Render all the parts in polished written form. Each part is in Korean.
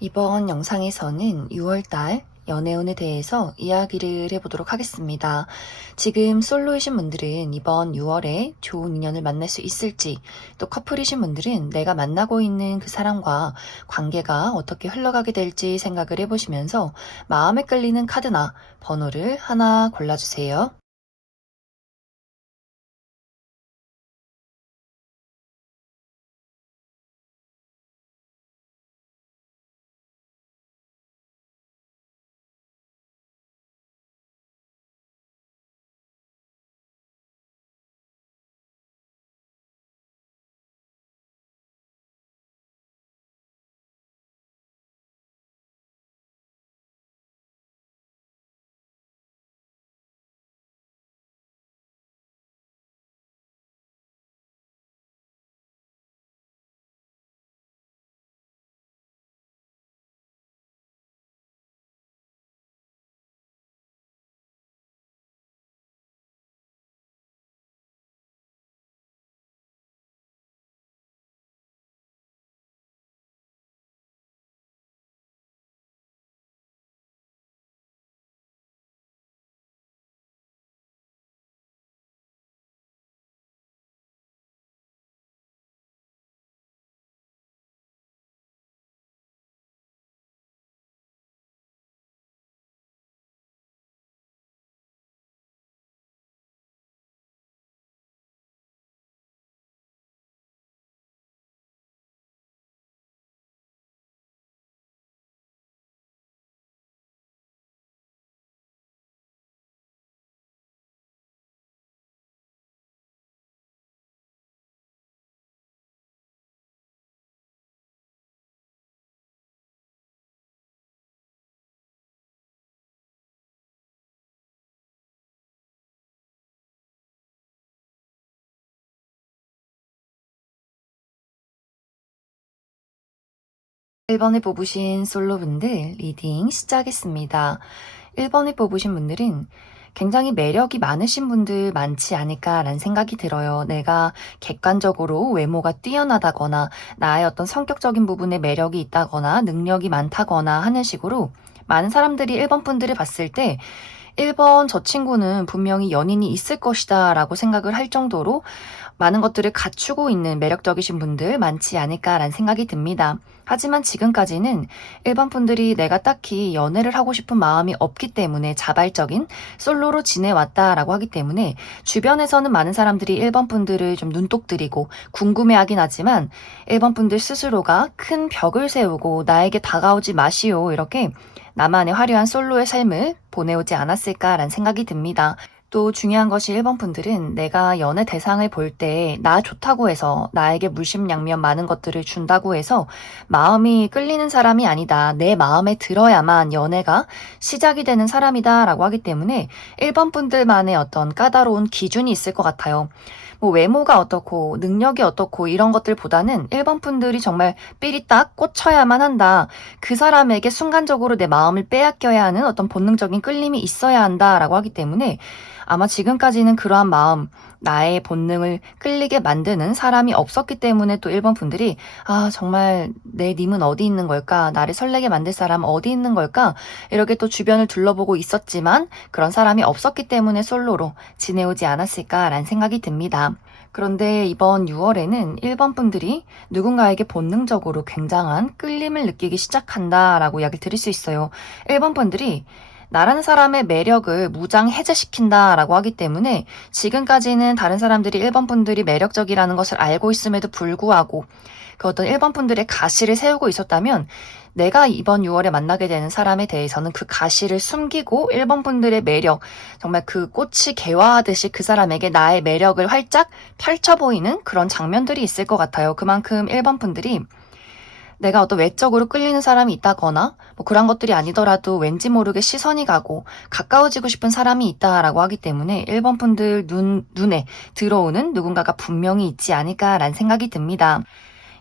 이번 영상에서는 6월달 연애운에 대해서 이야기를 해보도록 하겠습니다. 지금 솔로이신 분들은 이번 6월에 좋은 인연을 만날 수 있을지, 또 커플이신 분들은 내가 만나고 있는 그 사람과 관계가 어떻게 흘러가게 될지 생각을 해보시면서 마음에 끌리는 카드나 번호를 하나 골라주세요. 1번에 뽑으신 솔로분들 리딩 시작하겠습니다. 1번에 뽑으신 분들은 굉장히 매력이 많으신 분들 많지 않을까라는 생각이 들어요. 내가 객관적으로 외모가 뛰어나다거나 나의 어떤 성격적인 부분에 매력이 있다거나 능력이 많다거나 하는 식으로 많은 사람들이 1번 분들을 봤을 때 1번 저 친구는 분명히 연인이 있을 것이다 라고 생각을 할 정도로 많은 것들을 갖추고 있는 매력적이신 분들 많지 않을까라는 생각이 듭니다. 하지만 지금까지는 일반 분들이 내가 딱히 연애를 하고 싶은 마음이 없기 때문에 자발적인 솔로로 지내왔다라고 하기 때문에 주변에서는 많은 사람들이 일반 분들을 좀 눈독 들이고 궁금해하긴 하지만 일반 분들 스스로가 큰 벽을 세우고 나에게 다가오지 마시오 이렇게 나만의 화려한 솔로의 삶을 보내오지 않았을까라는 생각이 듭니다. 또 중요한 것이 1번 분들은 내가 연애 대상을 볼 때 나 좋다고 해서 나에게 물심양면 많은 것들을 준다고 해서 마음이 끌리는 사람이 아니다. 내 마음에 들어야만 연애가 시작이 되는 사람이다라고 하기 때문에 1번 분들만의 어떤 까다로운 기준이 있을 것 같아요. 뭐 외모가 어떻고 능력이 어떻고 이런 것들보다는 1번 분들이 정말 삘이 딱 꽂혀야만 한다. 그 사람에게 순간적으로 내 마음을 빼앗겨야 하는 어떤 본능적인 끌림이 있어야 한다라고 하기 때문에 아마 지금까지는 그러한 마음, 나의 본능을 끌리게 만드는 사람이 없었기 때문에 또 1번 분들이 정말 내 님은 어디 있는 걸까? 나를 설레게 만들 사람 어디 있는 걸까? 이렇게 또 주변을 둘러보고 있었지만 그런 사람이 없었기 때문에 솔로로 지내오지 않았을까라는 생각이 듭니다. 그런데 이번 6월에는 1번 분들이 누군가에게 본능적으로 굉장한 끌림을 느끼기 시작한다라고 이야기를 드릴 수 있어요. 1번 분들이 나라는 사람의 매력을 무장 해제시킨다라고 하기 때문에 지금까지는 다른 사람들이 1번 분들이 매력적이라는 것을 알고 있음에도 불구하고 그 어떤 1번 분들의 가시를 세우고 있었다면 내가 이번 6월에 만나게 되는 사람에 대해서는 그 가시를 숨기고 1번 분들의 매력, 정말 그 꽃이 개화하듯이 그 사람에게 나의 매력을 활짝 펼쳐 보이는 그런 장면들이 있을 것 같아요. 그만큼 1번 분들이 내가 어떤 외적으로 끌리는 사람이 있다거나 뭐 그런 것들이 아니더라도 왠지 모르게 시선이 가고 가까워지고 싶은 사람이 있다라고 하기 때문에 1번 분들 눈에 들어오는 누군가가 분명히 있지 않을까라는 생각이 듭니다.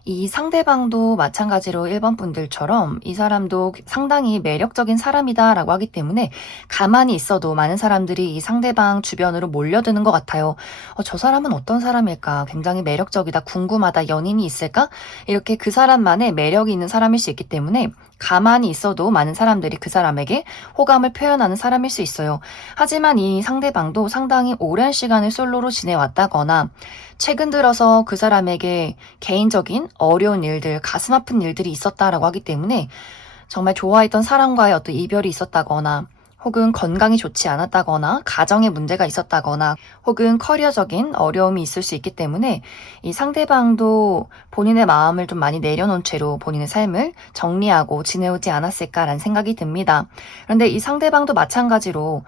이 상대방도 마찬가지로 1번 분들처럼 이 사람도 상당히 매력적인 사람이다라고 하기 때문에 가만히 있어도 많은 사람들이 이 상대방 주변으로 몰려드는 것 같아요. 저 사람은 어떤 사람일까? 굉장히 매력적이다, 궁금하다, 연인이 있을까? 이렇게 그 사람만의 매력이 있는 사람일 수 있기 때문에 가만히 있어도 많은 사람들이 그 사람에게 호감을 표현하는 사람일 수 있어요. 하지만 이 상대방도 상당히 오랜 시간을 솔로로 지내왔다거나 최근 들어서 그 사람에게 개인적인 어려운 일들, 가슴 아픈 일들이 있었다라고 하기 때문에 정말 좋아했던 사람과의 어떤 이별이 있었다거나 혹은 건강이 좋지 않았다거나 가정에 문제가 있었다거나 혹은 커리어적인 어려움이 있을 수 있기 때문에 이 상대방도 본인의 마음을 좀 많이 내려놓은 채로 본인의 삶을 정리하고 지내오지 않았을까라는 생각이 듭니다. 그런데 이 상대방도 마찬가지로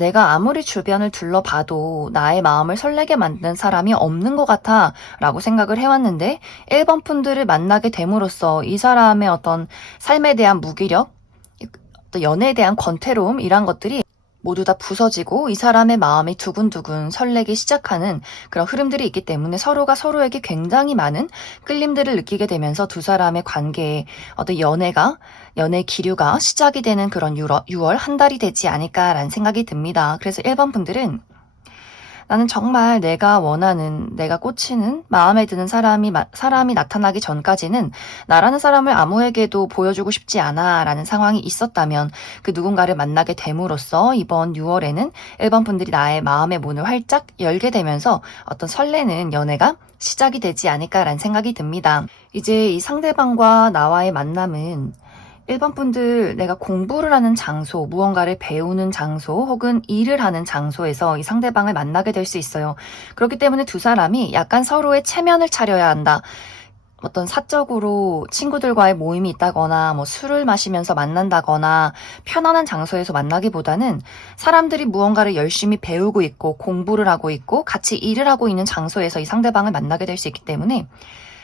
내가 아무리 주변을 둘러봐도 나의 마음을 설레게 만드는 사람이 없는 것 같아 라고 생각을 해왔는데 1번 분들을 만나게 됨으로써 이 사람의 어떤 삶에 대한 무기력, 또 연애에 대한 권태로움 이런 것들이 모두 다 부서지고 이 사람의 마음이 두근두근 설레기 시작하는 그런 흐름들이 있기 때문에 서로가 서로에게 굉장히 많은 끌림들을 느끼게 되면서 두 사람의 관계에 어떤 연애 기류가 시작이 되는 그런 6월 한 달이 되지 않을까라는 생각이 듭니다. 그래서 1번 분들은 나는 정말 내가 원하는, 내가 꽂히는, 마음에 드는 사람이 나타나기 전까지는 나라는 사람을 아무에게도 보여주고 싶지 않아 라는 상황이 있었다면 그 누군가를 만나게 됨으로써 이번 6월에는 1번 분들이 나의 마음의 문을 활짝 열게 되면서 어떤 설레는 연애가 시작이 되지 않을까라는 생각이 듭니다. 이제 이 상대방과 나와의 만남은 1번 분들 내가 공부를 하는 장소, 무언가를 배우는 장소 혹은 일을 하는 장소에서 이 상대방을 만나게 될 수 있어요. 그렇기 때문에 두 사람이 약간 서로의 체면을 차려야 한다. 어떤 사적으로 친구들과의 모임이 있다거나 뭐 술을 마시면서 만난다거나 편안한 장소에서 만나기보다는 사람들이 무언가를 열심히 배우고 있고 공부를 하고 있고 같이 일을 하고 있는 장소에서 이 상대방을 만나게 될 수 있기 때문에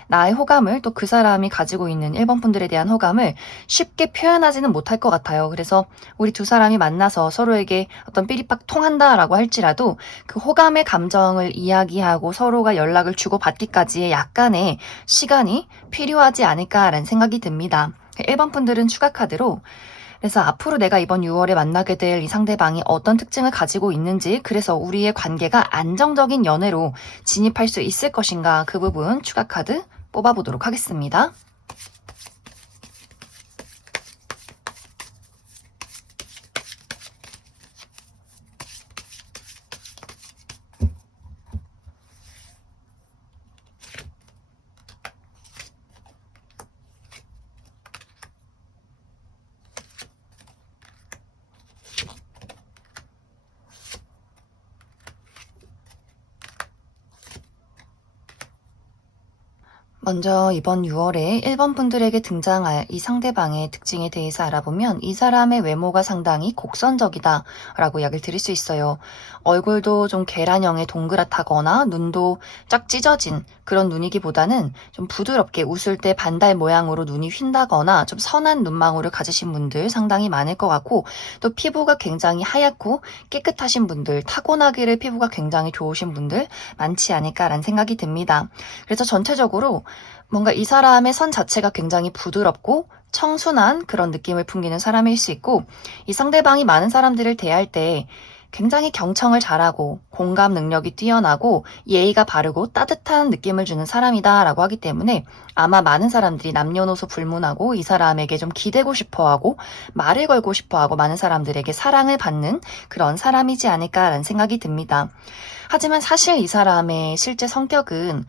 나의 호감을 또 그 사람이 가지고 있는 1번 분들에 대한 호감을 쉽게 표현하지는 못할 것 같아요. 그래서 우리 두 사람이 만나서 서로에게 어떤 삐리빡 통한다라고 할지라도 그 호감의 감정을 이야기하고 서로가 연락을 주고받기까지의 약간의 시간이 필요하지 않을까라는 생각이 듭니다. 1번 분들은 추가 카드로 그래서 앞으로 내가 이번 6월에 만나게 될 이 상대방이 어떤 특징을 가지고 있는지, 그래서 우리의 관계가 안정적인 연애로 진입할 수 있을 것인가, 그 부분 추가 카드 뽑아보도록 하겠습니다. 먼저 이번 6월에 1번 분들에게 등장할 이 상대방의 특징에 대해서 알아보면 이 사람의 외모가 상당히 곡선적이다 라고 이야기를 드릴 수 있어요. 얼굴도 좀 계란형의 동그랗다거나 눈도 쫙 찢어진 그런 눈이기보다는 좀 부드럽게 웃을 때 반달 모양으로 눈이 휜다거나 좀 선한 눈망울을 가지신 분들 상당히 많을 것 같고, 또 피부가 굉장히 하얗고 깨끗하신 분들, 타고나기를 피부가 굉장히 좋으신 분들 많지 않을까라는 생각이 듭니다. 그래서 전체적으로 뭔가 이 사람의 선 자체가 굉장히 부드럽고 청순한 그런 느낌을 풍기는 사람일 수 있고, 이 상대방이 많은 사람들을 대할 때 굉장히 경청을 잘하고 공감 능력이 뛰어나고 예의가 바르고 따뜻한 느낌을 주는 사람이다라고 하기 때문에 아마 많은 사람들이 남녀노소 불문하고 이 사람에게 좀 기대고 싶어하고 말을 걸고 싶어하고 많은 사람들에게 사랑을 받는 그런 사람이지 않을까라는 생각이 듭니다. 하지만 사실 이 사람의 실제 성격은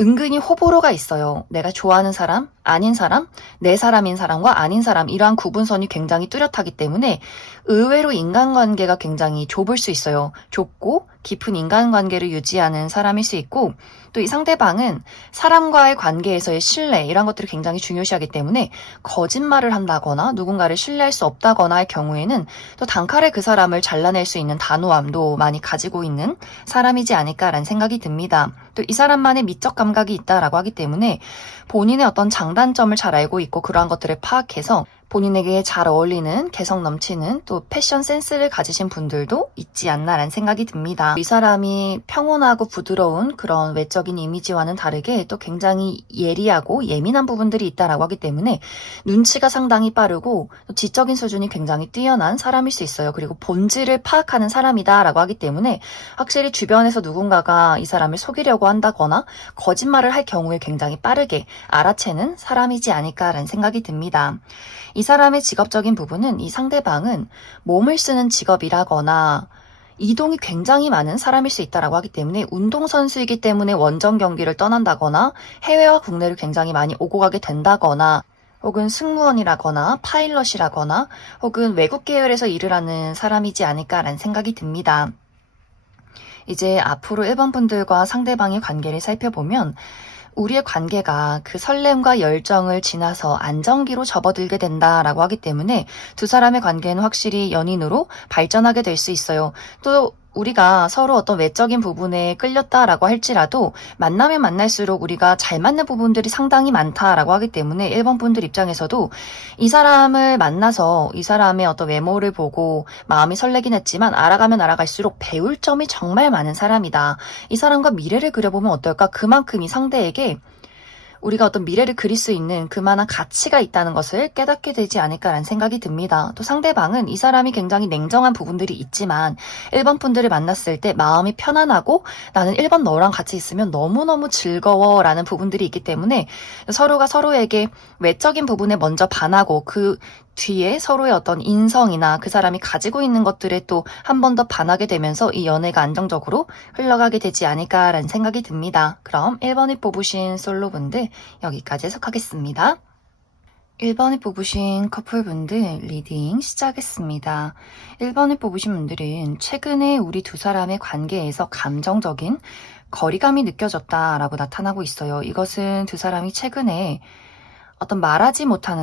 은근히 호불호가 있어요. 내가 좋아하는 사람, 아닌 사람, 내 사람인 사람과 아닌 사람, 이러한 구분선이 굉장히 뚜렷하기 때문에 의외로 인간관계가 굉장히 좁을 수 있어요. 좁고 깊은 인간관계를 유지하는 사람일 수 있고, 또 이 상대방은 사람과의 관계에서의 신뢰 이런 것들을 굉장히 중요시하기 때문에 거짓말을 한다거나 누군가를 신뢰할 수 없다거나 할 경우에는 또 단칼에 그 사람을 잘라낼 수 있는 단호함도 많이 가지고 있는 사람이지 않을까라는 생각이 듭니다. 또 이 사람만의 미적 감각이 있다라고 하기 때문에 본인의 어떤 장단점을 잘 알고 있고 그러한 것들을 파악해서 본인에게 잘 어울리는 개성 넘치는 또 패션 센스를 가지신 분들도 있지 않나라는 생각이 듭니다. 이 사람이 평온하고 부드러운 그런 외적인 이미지와는 다르게 또 굉장히 예리하고 예민한 부분들이 있다라고 하기 때문에 눈치가 상당히 빠르고 또 지적인 수준이 굉장히 뛰어난 사람일 수 있어요. 그리고 본질을 파악하는 사람이다라고 하기 때문에 확실히 주변에서 누군가가 이 사람을 속이려고 한다거나 거짓말을 할 경우에 굉장히 빠르게 알아채는 사람이지 않을까라는 생각이 듭니다. 이 사람의 직업적인 부분은 이 상대방은 몸을 쓰는 직업이라거나 이동이 굉장히 많은 사람일 수 있다고 하기 때문에 운동선수이기 때문에 원정 경기를 떠난다거나 해외와 국내를 굉장히 많이 오고 가게 된다거나 혹은 승무원이라거나 파일럿이라거나 혹은 외국 계열에서 일을 하는 사람이지 않을까라는 생각이 듭니다. 이제 앞으로 1번 분들과 상대방의 관계를 살펴보면 우리의 관계가 그 설렘과 열정을 지나서 안정기로 접어들게 된다라고 하기 때문에 두 사람의 관계는 확실히 연인으로 발전하게 될 수 있어요. 또 우리가 서로 어떤 외적인 부분에 끌렸다라고 할지라도 만나면 만날수록 우리가 잘 맞는 부분들이 상당히 많다라고 하기 때문에 1번 분들 입장에서도 이 사람을 만나서 이 사람의 어떤 외모를 보고 마음이 설레긴 했지만 알아가면 알아갈수록 배울 점이 정말 많은 사람이다. 이 사람과 미래를 그려보면 어떨까? 그만큼 이 상대에게 우리가 어떤 미래를 그릴 수 있는 그만한 가치가 있다는 것을 깨닫게 되지 않을까라는 생각이 듭니다. 또 상대방은 이 사람이 굉장히 냉정한 부분들이 있지만 1번 분들을 만났을 때 마음이 편안하고 나는 1번 너랑 같이 있으면 너무너무 즐거워 라는 부분들이 있기 때문에 서로가 서로에게 외적인 부분에 먼저 반하고 그 뒤에 서로의 어떤 인성이나 그 사람이 가지고 있는 것들에 또 한 번 더 반하게 되면서 이 연애가 안정적으로 흘러가게 되지 않을까라는 생각이 듭니다. 그럼 1번을 뽑으신 솔로분들 여기까지 해석하겠습니다. 1번을 뽑으신 커플분들 리딩 시작했습니다. 1번을 뽑으신 분들은 최근에 우리 두 사람의 관계에서 감정적인 거리감이 느껴졌다라고 나타나고 있어요. 이것은 두 사람이 최근에 어떤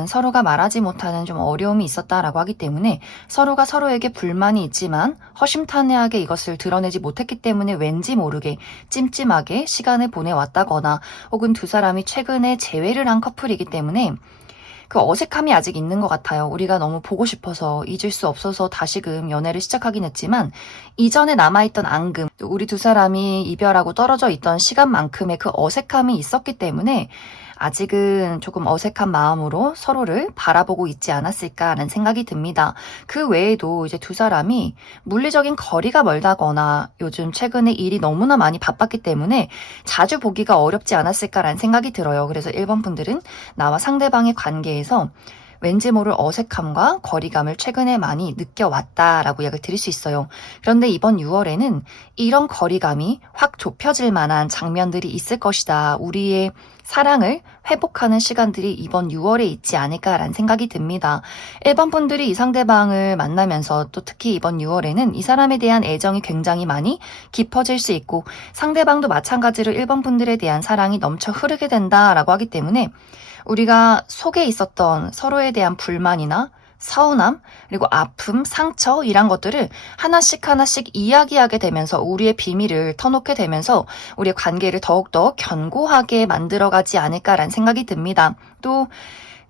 서로가 말하지 못하는 좀 어려움이 있었다라고 하기 때문에 서로가 서로에게 불만이 있지만 허심탄회하게 이것을 드러내지 못했기 때문에 왠지 모르게 찜찜하게 시간을 보내왔다거나 혹은 두 사람이 최근에 재회를 한 커플이기 때문에 그 어색함이 아직 있는 것 같아요. 우리가 너무 보고 싶어서 잊을 수 없어서 다시금 연애를 시작하긴 했지만 이전에 남아있던 앙금, 우리 두 사람이 이별하고 떨어져 있던 시간만큼의 그 어색함이 있었기 때문에 아직은 조금 어색한 마음으로 서로를 바라보고 있지 않았을까라는 생각이 듭니다. 그 외에도 이제 두 사람이 물리적인 거리가 멀다거나 요즘 최근에 일이 너무나 많이 바빴기 때문에 자주 보기가 어렵지 않았을까라는 생각이 들어요. 그래서 1번 분들은 나와 상대방의 관계에서 왠지 모를 어색함과 거리감을 최근에 많이 느껴왔다라고 이야기를 드릴 수 있어요. 그런데 이번 6월에는 이런 거리감이 확 좁혀질 만한 장면들이 있을 것이다. 우리의 사랑을 회복하는 시간들이 이번 6월에 있지 않을까라는 생각이 듭니다. 1번 분들이 이 상대방을 만나면서 또 특히 이번 6월에는 이 사람에 대한 애정이 굉장히 많이 깊어질 수 있고 상대방도 마찬가지로 1번 분들에 대한 사랑이 넘쳐 흐르게 된다라고 하기 때문에 우리가 속에 있었던 서로에 대한 불만이나 서운함, 그리고 아픔, 상처 이런 것들을 하나씩 이야기하게 되면서 우리의 비밀을 터놓게 되면서 우리의 관계를 더욱더 견고하게 만들어가지 않을까라는 생각이 듭니다. 또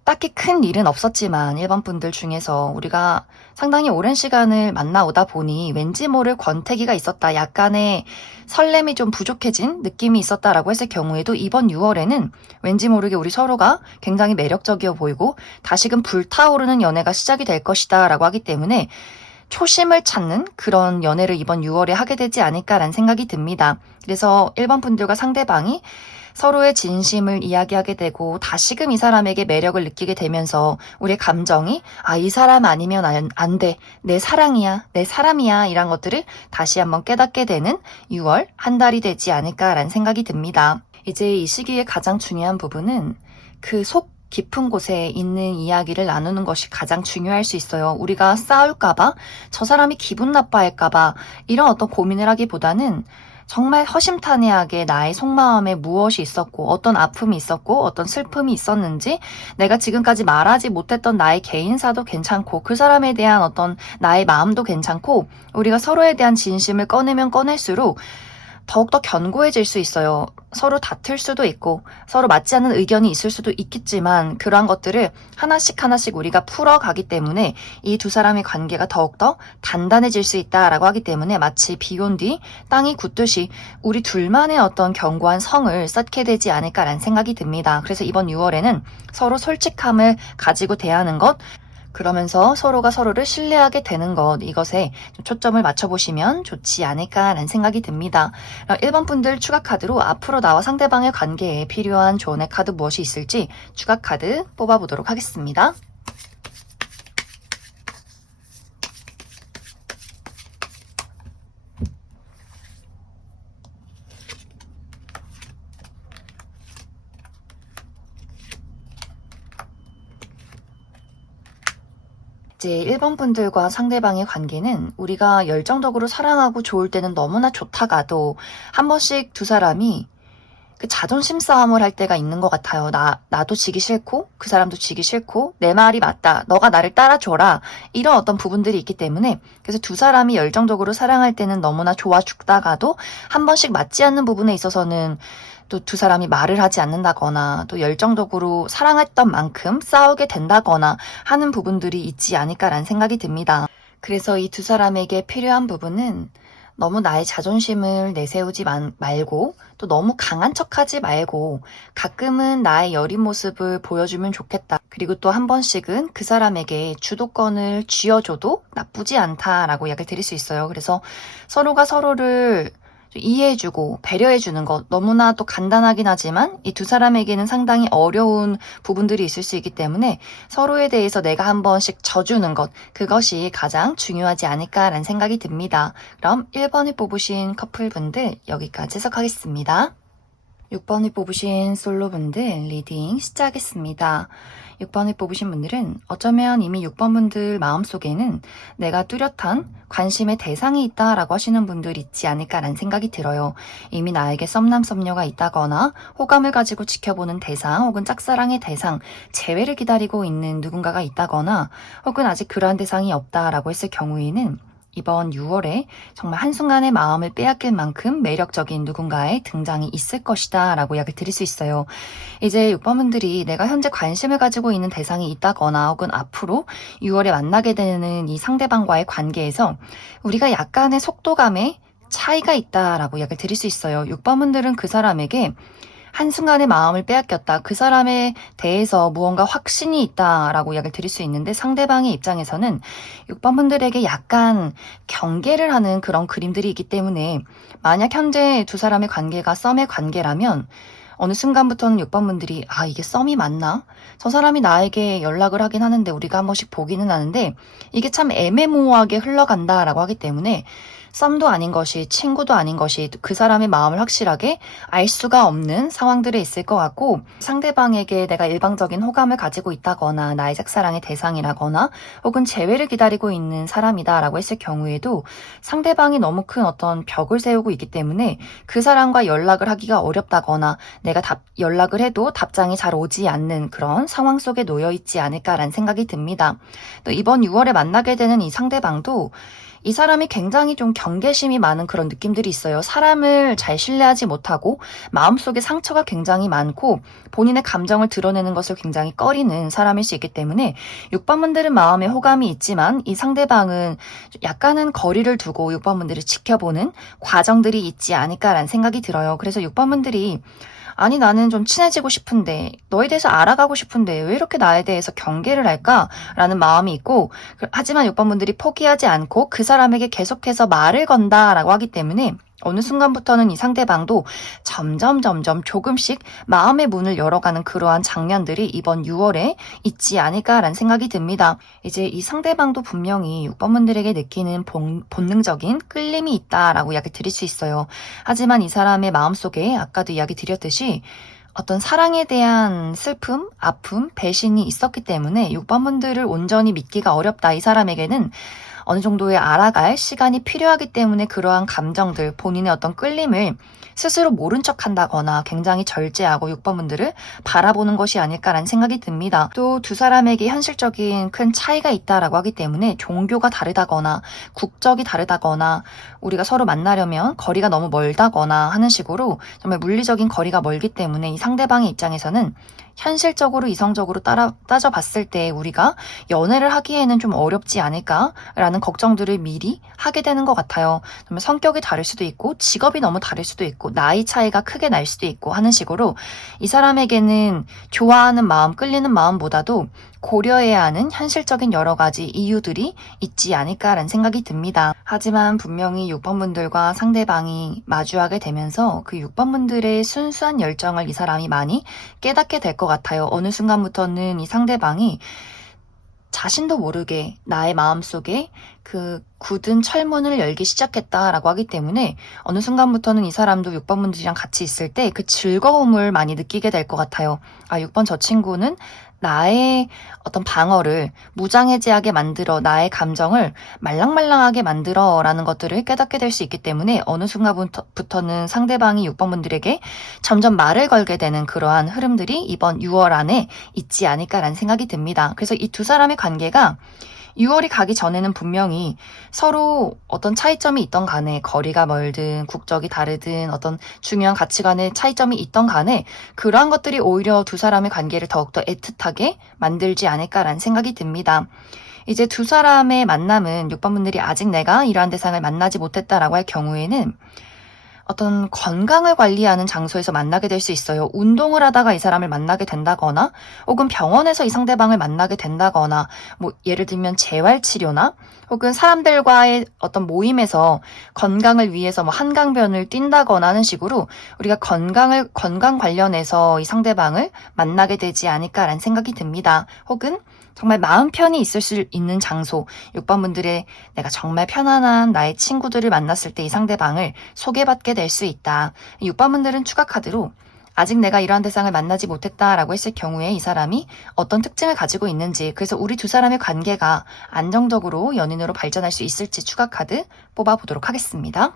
딱히 큰 일은 없었지만 1번 분들 중에서 우리가 상당히 오랜 시간을 만나오다 보니 왠지 모를 권태기가 있었다. 약간의 설렘이 좀 부족해진 느낌이 있었다라고 했을 경우에도 이번 6월에는 왠지 모르게 우리 서로가 굉장히 매력적이어 보이고 다시금 불타오르는 연애가 시작이 될 것이다 라고 하기 때문에 초심을 찾는 그런 연애를 이번 6월에 하게 되지 않을까라는 생각이 듭니다. 그래서 1번 분들과 상대방이 서로의 진심을 이야기하게 되고 다시금 이 사람에게 매력을 느끼게 되면서 우리의 감정이 이 사람 아니면 안 돼. 내 사랑이야. 내 사람이야. 이런 것들을 다시 한번 깨닫게 되는 6월 한 달이 되지 않을까라는 생각이 듭니다. 이제 이 시기에 가장 중요한 부분은 그 속 깊은 곳에 있는 이야기를 나누는 것이 가장 중요할 수 있어요. 우리가 싸울까봐, 저 사람이 기분 나빠할까봐 이런 어떤 고민을 하기보다는 정말 허심탄회하게 나의 속마음에 무엇이 있었고 어떤 아픔이 있었고 어떤 슬픔이 있었는지 내가 지금까지 말하지 못했던 나의 개인사도 괜찮고 그 사람에 대한 어떤 나의 마음도 괜찮고 우리가 서로에 대한 진심을 꺼내면 꺼낼수록 더욱더 견고해질 수 있어요. 서로 다툴 수도 있고 서로 맞지 않는 의견이 있을 수도 있겠지만 그러한 것들을 하나씩 우리가 풀어가기 때문에 이 두 사람의 관계가 더욱더 단단해질 수 있다라고 하기 때문에 마치 비 온 뒤 땅이 굳듯이 우리 둘만의 어떤 견고한 성을 쌓게 되지 않을까라는 생각이 듭니다. 그래서 이번 6월에는 서로 솔직함을 가지고 대하는 것 그러면서 서로가 서로를 신뢰하게 되는 것 이것에 좀 초점을 맞춰보시면 좋지 않을까라는 생각이 듭니다. 1번 분들 추가 카드로 앞으로 나와 상대방의 관계에 필요한 조언의 카드 무엇이 있을지 추가 카드 뽑아보도록 하겠습니다. 이제 1번 분들과 상대방의 관계는 우리가 열정적으로 사랑하고 좋을 때는 너무나 좋다가도 한 번씩 두 사람이 그 자존심 싸움을 할 때가 있는 것 같아요. 나도 지기 싫고 그 사람도 지기 싫고 내 말이 맞다. 너가 나를 따라줘라. 이런 어떤 부분들이 있기 때문에 그래서 두 사람이 열정적으로 사랑할 때는 너무나 좋아 죽다가도 한 번씩 맞지 않는 부분에 있어서는 또 두 사람이 말을 하지 않는다거나 또 열정적으로 사랑했던 만큼 싸우게 된다거나 하는 부분들이 있지 않을까라는 생각이 듭니다. 그래서 이 두 사람에게 필요한 부분은 너무 나의 자존심을 내세우지 말고 또 너무 강한 척하지 말고 가끔은 나의 여린 모습을 보여주면 좋겠다. 그리고 또 한 번씩은 그 사람에게 주도권을 쥐어줘도 나쁘지 않다라고 이야기를 드릴 수 있어요. 그래서 서로가 서로를 이해해주고 배려해주는 것 너무나 또 간단하긴 하지만 이 두 사람에게는 상당히 어려운 부분들이 있을 수 있기 때문에 서로에 대해서 내가 한 번씩 져주는 것 그것이 가장 중요하지 않을까라는 생각이 듭니다. 그럼 1번을 뽑으신 커플분들 여기까지 해석하겠습니다. 6번을 뽑으신 솔로분들 리딩 시작하겠습니다. 6번을 뽑으신 분들은 어쩌면 이미 6번 분들 마음속에는 내가 뚜렷한 관심의 대상이 있다라고 하시는 분들이 있지 않을까라는 생각이 들어요. 이미 나에게 썸남썸녀가 있다거나 호감을 가지고 지켜보는 대상 혹은 짝사랑의 대상, 재회를 기다리고 있는 누군가가 있다거나 혹은 아직 그러한 대상이 없다라고 했을 경우에는 이번 6월에 정말 한순간에 마음을 빼앗길 만큼 매력적인 누군가의 등장이 있을 것이다 라고 이야기를 드릴 수 있어요. 이제 6번분들이 내가 현재 관심을 가지고 있는 대상이 있다거나 혹은 앞으로 6월에 만나게 되는 이 상대방과의 관계에서 우리가 약간의 속도감에 차이가 있다라고 이야기를 드릴 수 있어요. 6번분들은 그 사람에게 한순간에 마음을 빼앗겼다. 그 사람에 대해서 무언가 확신이 있다라고 이야기를 드릴 수 있는데 상대방의 입장에서는 6번 분들에게 약간 경계를 하는 그런 그림들이 있기 때문에 만약 현재 두 사람의 관계가 썸의 관계라면 어느 순간부터는 6번 분들이 이게 썸이 맞나? 저 사람이 나에게 연락을 하긴 하는데 우리가 한 번씩 보기는 하는데 이게 참 애매모호하게 흘러간다라고 하기 때문에 썸도 아닌 것이 친구도 아닌 것이 그 사람의 마음을 확실하게 알 수가 없는 상황들에 있을 것 같고 상대방에게 내가 일방적인 호감을 가지고 있다거나 나의 짝사랑의 대상이라거나 혹은 재회를 기다리고 있는 사람이다라고 했을 경우에도 상대방이 너무 큰 어떤 벽을 세우고 있기 때문에 그 사람과 연락을 하기가 어렵다거나 내가 연락을 해도 답장이 잘 오지 않는 그런 상황 속에 놓여 있지 않을까라는 생각이 듭니다. 또 이번 6월에 만나게 되는 이 상대방도 이 사람이 굉장히 좀 경계심이 많은 그런 느낌들이 있어요. 사람을 잘 신뢰하지 못하고 마음속에 상처가 굉장히 많고 본인의 감정을 드러내는 것을 굉장히 꺼리는 사람일 수 있기 때문에 6번분들은 마음에 호감이 있지만 이 상대방은 약간은 거리를 두고 6번분들을 지켜보는 과정들이 있지 않을까라는 생각이 들어요. 그래서 6번분들이 아니 나는 좀 친해지고 싶은데 너에 대해서 알아가고 싶은데 왜 이렇게 나에 대해서 경계를 할까라는 마음이 있고 하지만 6번분들이 포기하지 않고 그 사람에게 계속해서 말을 건다라고 하기 때문에 어느 순간부터는 이 상대방도 점점 조금씩 마음의 문을 열어가는 그러한 장면들이 이번 6월에 있지 않을까라는 생각이 듭니다. 이제 이 상대방도 분명히 6번분들에게 느끼는 본능적인 끌림이 있다라고 이야기 드릴 수 있어요. 하지만 이 사람의 마음속에 아까도 이야기 드렸듯이 어떤 사랑에 대한 슬픔, 아픔, 배신이 있었기 때문에 6번분들을 온전히 믿기가 어렵다. 이 사람에게는 어느 정도의 알아갈 시간이 필요하기 때문에 그러한 감정들, 본인의 어떤 끌림을 스스로 모른 척 한다거나 굉장히 절제하고 6번분들을 바라보는 것이 아닐까라는 생각이 듭니다. 또 두 사람에게 현실적인 큰 차이가 있다라고 하기 때문에 종교가 다르다거나 국적이 다르다거나 우리가 서로 만나려면 거리가 너무 멀다거나 하는 식으로 정말 물리적인 거리가 멀기 때문에 이 상대방의 입장에서는 현실적으로 이성적으로 따져봤을 때 우리가 연애를 하기에는 좀 어렵지 않을까라는 걱정들을 미리 하게 되는 것 같아요. 정말 성격이 다를 수도 있고 직업이 너무 다를 수도 있고 나이 차이가 크게 날 수도 있고 하는 식으로 이 사람에게는 좋아하는 마음, 끌리는 마음보다도 고려해야 하는 현실적인 여러 가지 이유들이 있지 않을까라는 생각이 듭니다. 하지만 분명히 6번분들과 상대방이 마주하게 되면서 그 6번분들의 순수한 열정을 이 사람이 많이 깨닫게 될 것 같아요. 어느 순간부터는 이 상대방이 자신도 모르게 나의 마음속에 그 굳은 철문을 열기 시작했다라고 하기 때문에 어느 순간부터는 이 사람도 6번분들이랑 같이 있을 때 그 즐거움을 많이 느끼게 될 것 같아요. 6번 저 친구는 나의 어떤 방어를 무장해제하게 만들어 나의 감정을 말랑말랑하게 만들어 라는 것들을 깨닫게 될 수 있기 때문에 어느 순간부터는 상대방이 6번 분들에게 점점 말을 걸게 되는 그러한 흐름들이 이번 6월 안에 있지 않을까라는 생각이 듭니다. 그래서 이 두 사람의 관계가 6월이 가기 전에는 분명히 서로 어떤 차이점이 있던 간에 거리가 멀든 국적이 다르든 어떤 중요한 가치관의 차이점이 있던 간에 그러한 것들이 오히려 두 사람의 관계를 더욱더 애틋하게 만들지 않을까라는 생각이 듭니다. 이제 두 사람의 만남은 6번 분들이 아직 내가 이러한 대상을 만나지 못했다라고 할 경우에는 어떤 건강을 관리하는 장소에서 만나게 될 수 있어요. 운동을 하다가 이 사람을 만나게 된다거나 혹은 병원에서 이 상대방을 만나게 된다거나 뭐 예를 들면 재활치료나 혹은 사람들과의 어떤 모임에서 건강을 위해서 뭐 한강변을 뛴다거나 하는 식으로 우리가 건강 관련해서 이 상대방을 만나게 되지 않을까라는 생각이 듭니다. 혹은 정말 마음 편히 있을 수 있는 장소, 6번 분들의 내가 정말 편안한 나의 친구들을 만났을 때 이 상대방을 소개받게 될 수 있다. 6번 분들은 추가 카드로 아직 내가 이러한 대상을 만나지 못했다라고 했을 경우에 이 사람이 어떤 특징을 가지고 있는지, 그래서 우리 두 사람의 관계가 안정적으로 연인으로 발전할 수 있을지 추가 카드 뽑아보도록 하겠습니다.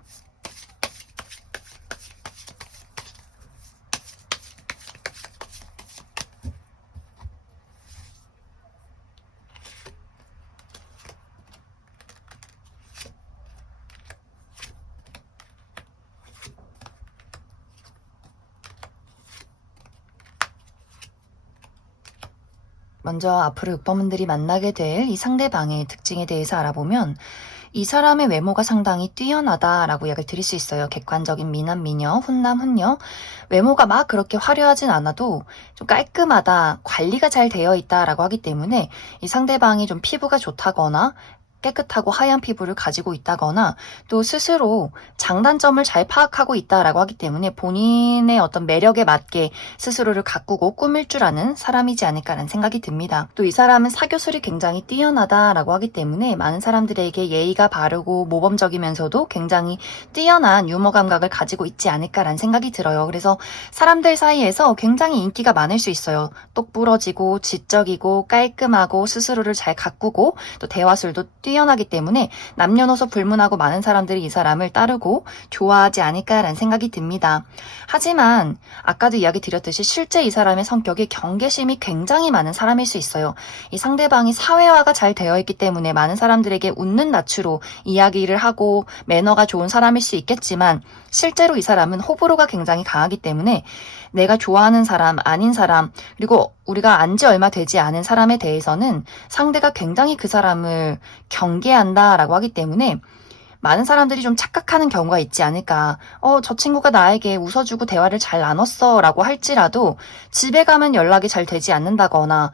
먼저 앞으로 6번 분들이 만나게 될 이 상대방의 특징에 대해서 알아보면 이 사람의 외모가 상당히 뛰어나다라고 이야기를 드릴 수 있어요. 객관적인 미남, 미녀, 훈남, 훈녀. 외모가 막 그렇게 화려하진 않아도 좀 깔끔하다, 관리가 잘 되어 있다라고 하기 때문에 이 상대방이 좀 피부가 좋다거나 깨끗하고 하얀 피부를 가지고 있다거나 또 스스로 장단점을 잘 파악하고 있다라고 하기 때문에 본인의 어떤 매력에 맞게 스스로를 가꾸고 꾸밀 줄 아는 사람이지 않을까라는 생각이 듭니다. 또 이 사람은 사교술이 굉장히 뛰어나다라고 하기 때문에 많은 사람들에게 예의가 바르고 모범적이면서도 굉장히 뛰어난 유머 감각을 가지고 있지 않을까라는 생각이 들어요. 그래서 사람들 사이에서 굉장히 인기가 많을 수 있어요. 똑부러지고 지적이고 깔끔하고 스스로를 잘 가꾸고 또 대화술도 뛰어나기 때문에 남녀노소 불문하고 많은 사람들이 이 사람을 따르고 좋아하지 않을까라는 생각이 듭니다. 하지만 아까도 이야기 드렸듯이 실제 이 사람의 성격이 경계심이 굉장히 많은 사람일 수 있어요. 이 상대방이 사회화가 잘 되어 있기 때문에 많은 사람들에게 웃는 낯으로 이야기를 하고 매너가 좋은 사람일 수 있겠지만 실제로 이 사람은 호불호가 굉장히 강하기 때문에 내가 좋아하는 사람, 아닌 사람, 그리고 우리가 안지 얼마 되지 않은 사람에 대해서는 상대가 굉장히 그 사람을 경계한다라고 하기 때문에 많은 사람들이 좀 착각하는 경우가 있지 않을까. 저 친구가 나에게 웃어주고 대화를 잘 나눴어 라고 할지라도 집에 가면 연락이 잘 되지 않는다거나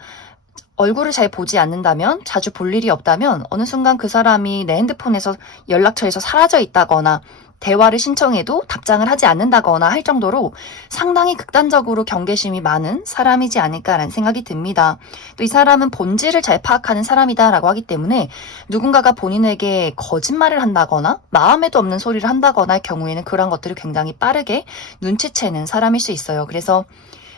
얼굴을 잘 보지 않는다면, 자주 볼 일이 없다면 어느 순간 그 사람이 내 핸드폰에서 연락처에서 사라져 있다거나 대화를 신청해도 답장을 하지 않는다거나 할 정도로 상당히 극단적으로 경계심이 많은 사람이지 않을까라는 생각이 듭니다. 또 이 사람은 본질을 잘 파악하는 사람이다라고 하기 때문에 누군가가 본인에게 거짓말을 한다거나 마음에도 없는 소리를 한다거나 할 경우에는 그런 것들을 굉장히 빠르게 눈치채는 사람일 수 있어요. 그래서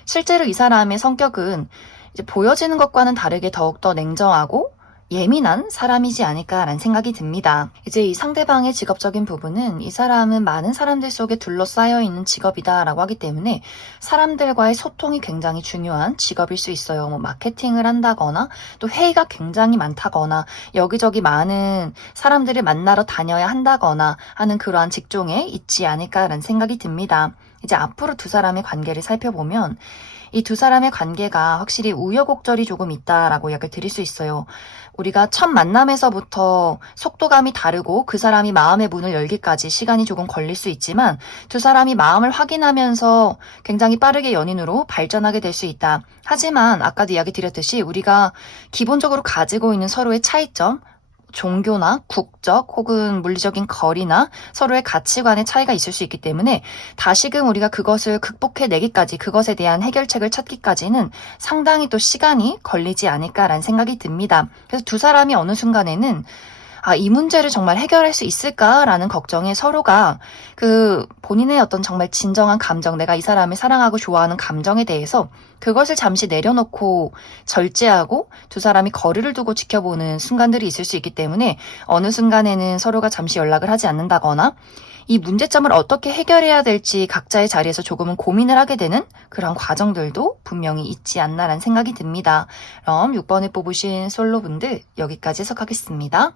실제로 이 사람의 성격은 이제 보여지는 것과는 다르게 더욱더 냉정하고 예민한 사람이지 않을까라는 생각이 듭니다. 이제 이 상대방의 직업적인 부분은 이 사람은 많은 사람들 속에 둘러싸여 있는 직업이다라고 하기 때문에 사람들과의 소통이 굉장히 중요한 직업일 수 있어요. 뭐 마케팅을 한다거나 또 회의가 굉장히 많다거나 여기저기 많은 사람들을 만나러 다녀야 한다거나 하는 그러한 직종에 있지 않을까라는 생각이 듭니다. 이제 앞으로 두 사람의 관계를 살펴보면 이 두 사람의 관계가 확실히 우여곡절이 조금 있다라고 이야기를 드릴 수 있어요. 우리가 첫 만남에서부터 속도감이 다르고 그 사람이 마음의 문을 열기까지 시간이 조금 걸릴 수 있지만 두 사람이 마음을 확인하면서 굉장히 빠르게 연인으로 발전하게 될 수 있다. 하지만 아까도 이야기 드렸듯이 우리가 기본적으로 가지고 있는 서로의 차이점, 종교나 국적 혹은 물리적인 거리나 서로의 가치관의 차이가 있을 수 있기 때문에 다시금 우리가 그것을 극복해내기까지 그것에 대한 해결책을 찾기까지는 상당히 또 시간이 걸리지 않을까라는 생각이 듭니다. 그래서 두 사람이 어느 순간에는 이 문제를 정말 해결할 수 있을까라는 걱정에 서로가 본인의 어떤 정말 진정한 감정, 내가 이 사람을 사랑하고 좋아하는 감정에 대해서 그것을 잠시 내려놓고 절제하고 두 사람이 거리를 두고 지켜보는 순간들이 있을 수 있기 때문에 어느 순간에는 서로가 잠시 연락을 하지 않는다거나 이 문제점을 어떻게 해결해야 될지 각자의 자리에서 조금은 고민을 하게 되는 그런 과정들도 분명히 있지 않나라는 생각이 듭니다. 그럼 6번을 뽑으신 솔로분들 여기까지 해석하겠습니다.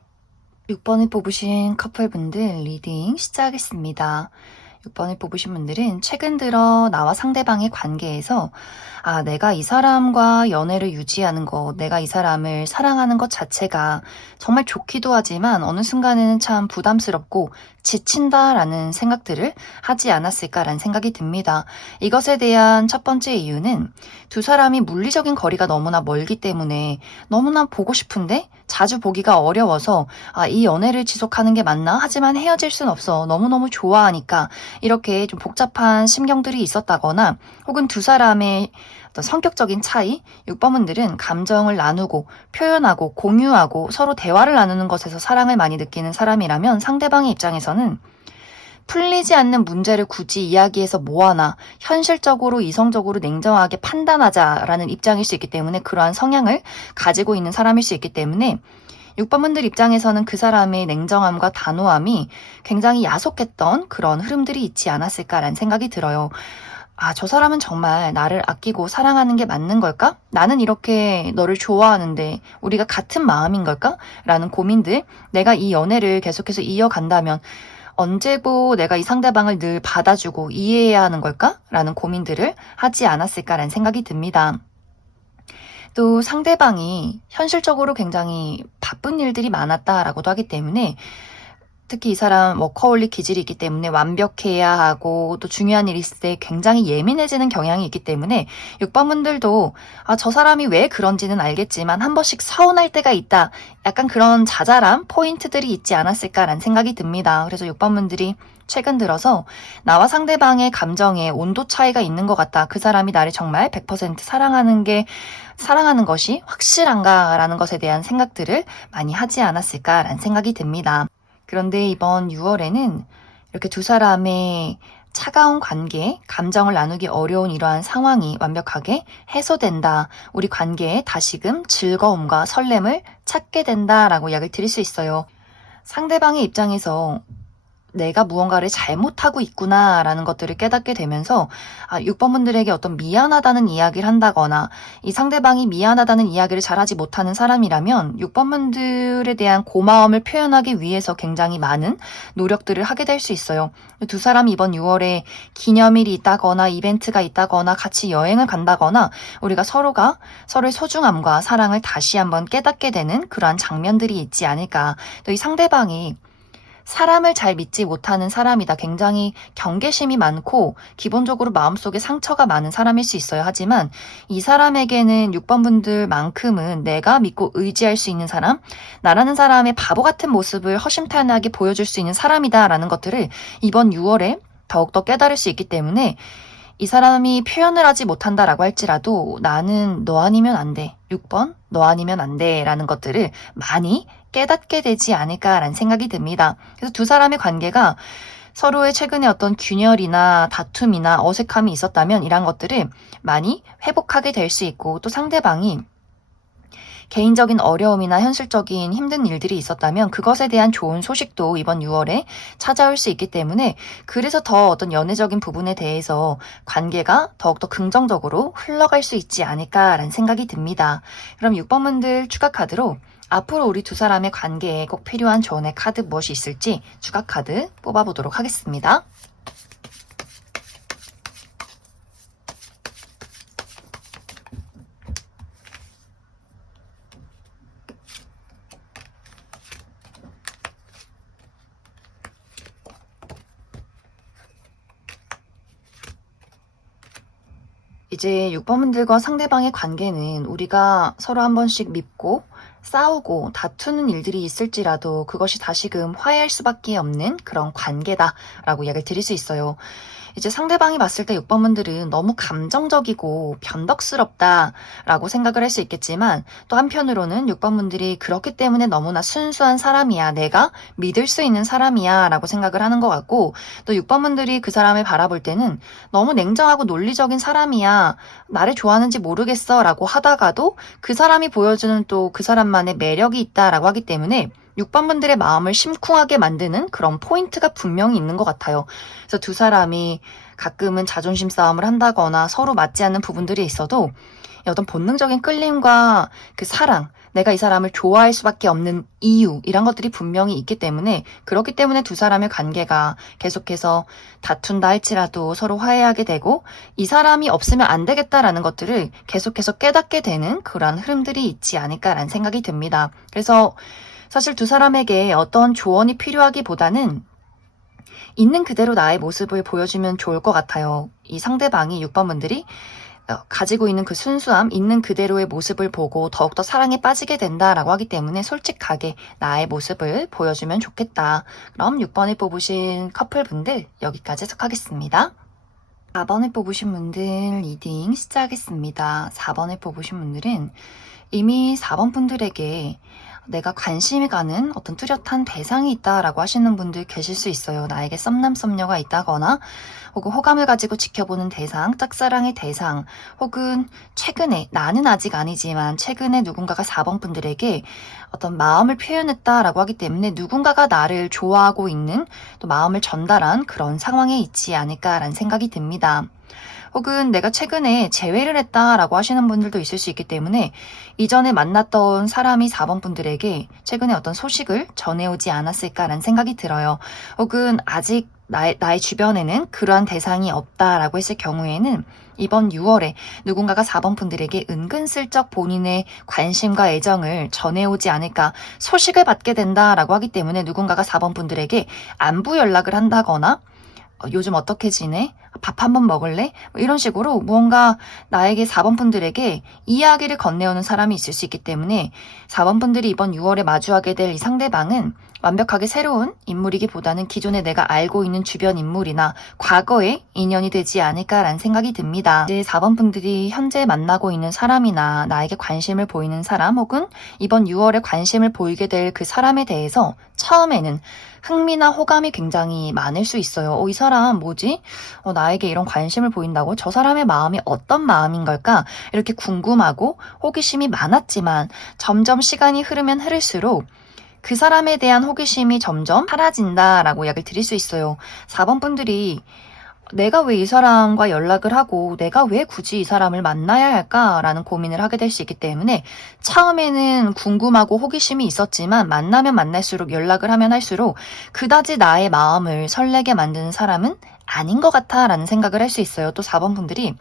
6번을 뽑으신 커플분들 리딩 시작하겠습니다. 6번을 뽑으신 분들은 최근 들어 나와 상대방의 관계에서 내가 이 사람과 연애를 유지하는 것, 내가 이 사람을 사랑하는 것 자체가 정말 좋기도 하지만 어느 순간에는 참 부담스럽고 지친다라는 생각들을 하지 않았을까라는 생각이 듭니다. 이것에 대한 첫 번째 이유는 두 사람이 물리적인 거리가 너무나 멀기 때문에 너무나 보고 싶은데 자주 보기가 어려워서 이 연애를 지속하는 게 맞나? 하지만 헤어질 순 없어. 너무너무 좋아하니까 이렇게 좀 복잡한 심경들이 있었다거나 혹은 두 사람의 어떤 성격적인 차이, 6번분들은 감정을 나누고 표현하고 공유하고 서로 대화를 나누는 것에서 사랑을 많이 느끼는 사람이라면 상대방의 입장에서는 풀리지 않는 문제를 굳이 이야기해서 뭐하나 현실적으로 이성적으로 냉정하게 판단하자라는 입장일 수 있기 때문에 그러한 성향을 가지고 있는 사람일 수 있기 때문에 6번분들 입장에서는 그 사람의 냉정함과 단호함이 굉장히 야속했던 그런 흐름들이 있지 않았을까라는 생각이 들어요. 저 사람은 정말 나를 아끼고 사랑하는 게 맞는 걸까? 나는 이렇게 너를 좋아하는데 우리가 같은 마음인 걸까? 라는 고민들, 내가 이 연애를 계속해서 이어간다면 언제고 내가 이 상대방을 늘 받아주고 이해해야 하는 걸까? 라는 고민들을 하지 않았을까라는 생각이 듭니다. 또 상대방이 현실적으로 굉장히 바쁜 일들이 많았다라고도 하기 때문에 특히 이 사람 워커홀릭 기질이 있기 때문에 완벽해야 하고 또 중요한 일이 있을 때 굉장히 예민해지는 경향이 있기 때문에 6번분들도 저 사람이 왜 그런지는 알겠지만 한 번씩 서운할 때가 있다. 약간 그런 자잘한 포인트들이 있지 않았을까라는 생각이 듭니다. 그래서 6번분들이 최근 들어서 나와 상대방의 감정에 온도 차이가 있는 것 같다. 그 사람이 나를 정말 100% 사랑하는 것이 확실한가라는 것에 대한 생각들을 많이 하지 않았을까라는 생각이 듭니다. 그런데 이번 6월에는 이렇게 두 사람의 차가운 관계, 감정을 나누기 어려운 이러한 상황이 완벽하게 해소된다. 우리 관계에 다시금 즐거움과 설렘을 찾게 된다라고 이야기를 드릴 수 있어요. 상대방의 입장에서 내가 무언가를 잘못하고 있구나라는 것들을 깨닫게 되면서 6번분들에게 어떤 미안하다는 이야기를 한다거나 이 상대방이 미안하다는 이야기를 잘하지 못하는 사람이라면 6번분들에 대한 고마움을 표현하기 위해서 굉장히 많은 노력들을 하게 될 수 있어요. 두 사람이 이번 6월에 기념일이 있다거나 이벤트가 있다거나 같이 여행을 간다거나 우리가 서로가 서로의 소중함과 사랑을 다시 한번 깨닫게 되는 그러한 장면들이 있지 않을까. 또 이 상대방이 사람을 잘 믿지 못하는 사람이다. 굉장히 경계심이 많고 기본적으로 마음속에 상처가 많은 사람일 수 있어요. 하지만 이 사람에게는 6번분들만큼은 내가 믿고 의지할 수 있는 사람, 나라는 사람의 바보 같은 모습을 허심탄회하게 보여줄 수 있는 사람이다라는 것들을 이번 6월에 더욱더 깨달을 수 있기 때문에 이 사람이 표현을 하지 못한다라고 할지라도 나는 너 아니면 안 돼. 6번 너 아니면 안 돼. 라는 것들을 많이 깨닫게 되지 않을까라는 생각이 듭니다. 그래서 두 사람의 관계가 서로의 최근에 어떤 균열이나 다툼이나 어색함이 있었다면 이런 것들을 많이 회복하게 될 수 있고 또 상대방이 개인적인 어려움이나 현실적인 힘든 일들이 있었다면 그것에 대한 좋은 소식도 이번 6월에 찾아올 수 있기 때문에 그래서 더 어떤 연애적인 부분에 대해서 관계가 더욱더 긍정적으로 흘러갈 수 있지 않을까라는 생각이 듭니다. 그럼 6번분들 추가 카드로 앞으로 우리 두 사람의 관계에 꼭 필요한 조언의 카드 무엇이 있을지 추가 카드 뽑아보도록 하겠습니다. 이제 6번분들과 상대방의 관계는 우리가 서로 한 번씩 밉고 싸우고 다투는 일들이 있을지라도 그것이 다시금 화해할 수밖에 없는 그런 관계다라고 이야기를 드릴 수 있어요. 이제 상대방이 봤을 때 6번 분들은 너무 감정적이고 변덕스럽다라고 생각을 할 수 있겠지만 또 한편으로는 6번 분들이 그렇기 때문에 너무나 순수한 사람이야, 내가 믿을 수 있는 사람이야 라고 생각을 하는 것 같고, 또 6번 분들이 그 사람을 바라볼 때는 너무 냉정하고 논리적인 사람이야, 나를 좋아하는지 모르겠어 라고 하다가도 그 사람이 보여주는 또 그 사람만의 매력이 있다라고 하기 때문에 6번 분들의 마음을 심쿵하게 만드는 그런 포인트가 분명히 있는 것 같아요. 그래서 두 사람이 가끔은 자존심 싸움을 한다거나 서로 맞지 않는 부분들이 있어도 어떤 본능적인 끌림과 그 사랑, 내가 이 사람을 좋아할 수밖에 없는 이유, 이런 것들이 분명히 있기 때문에, 그렇기 때문에 두 사람의 관계가 계속해서 다툰다 할지라도 서로 화해하게 되고, 이 사람이 없으면 안 되겠다라는 것들을 계속해서 깨닫게 되는 그런 흐름들이 있지 않을까라는 생각이 듭니다. 그래서 사실 두 사람에게 어떤 조언이 필요하기보다는 있는 그대로 나의 모습을 보여주면 좋을 것 같아요. 이 상대방이 6번 분들이 가지고 있는 그 순수함, 있는 그대로의 모습을 보고 더욱더 사랑에 빠지게 된다라고 하기 때문에 솔직하게 나의 모습을 보여주면 좋겠다. 그럼 6번을 뽑으신 커플분들 여기까지 해석하겠습니다. 4번을 뽑으신 분들 리딩 시작하겠습니다. 4번을 뽑으신 분들은 이미 4번 분들에게 내가 관심이 가는 어떤 뚜렷한 대상이 있다라고 하시는 분들 계실 수 있어요. 나에게 썸남썸녀가 있다거나 혹은 호감을 가지고 지켜보는 대상, 짝사랑의 대상, 혹은 최근에, 나는 아직 아니지만 최근에 누군가가 4번 분들에게 어떤 마음을 표현했다라고 하기 때문에 누군가가 나를 좋아하고 있는, 또 마음을 전달한 그런 상황에 있지 않을까라는 생각이 듭니다. 혹은 내가 최근에 재회를 했다라고 하시는 분들도 있을 수 있기 때문에 이전에 만났던 사람이 4번 분들에게 최근에 어떤 소식을 전해오지 않았을까라는 생각이 들어요. 혹은 아직 나의 주변에는 그러한 대상이 없다라고 했을 경우에는 이번 6월에 누군가가 4번 분들에게 은근슬쩍 본인의 관심과 애정을 전해오지 않을까, 소식을 받게 된다라고 하기 때문에 누군가가 4번 분들에게 안부 연락을 한다거나 요즘 어떻게 지내? 밥 한번 먹을래? 이런 식으로 무언가 나에게 4번 분들에게 이야기를 건네오는 사람이 있을 수 있기 때문에 4번 분들이 이번 6월에 마주하게 될 이 상대방은 완벽하게 새로운 인물이기보다는 기존에 내가 알고 있는 주변 인물이나 과거의 인연이 되지 않을까라는 생각이 듭니다. 이제 4번 분들이 현재 만나고 있는 사람이나 나에게 관심을 보이는 사람, 혹은 이번 6월에 관심을 보이게 될 그 사람에 대해서 처음에는 흥미나 호감이 굉장히 많을 수 있어요. 이 사람 뭐지? 나에게 이런 관심을 보인다고? 저 사람의 마음이 어떤 마음인 걸까? 이렇게 궁금하고 호기심이 많았지만 점점 시간이 흐르면 흐를수록 그 사람에 대한 호기심이 점점 사라진다라고 이야기를 드릴 수 있어요. 4번 분들이 내가 왜 이 사람과 연락을 하고 내가 왜 굳이 이 사람을 만나야 할까라는 고민을 하게 될 수 있기 때문에 처음에는 궁금하고 호기심이 있었지만 만나면 만날수록, 연락을 하면 할수록 그다지 나의 마음을 설레게 만드는 사람은 아닌 것 같아라는 생각을 할 수 있어요. 또 4번 분들이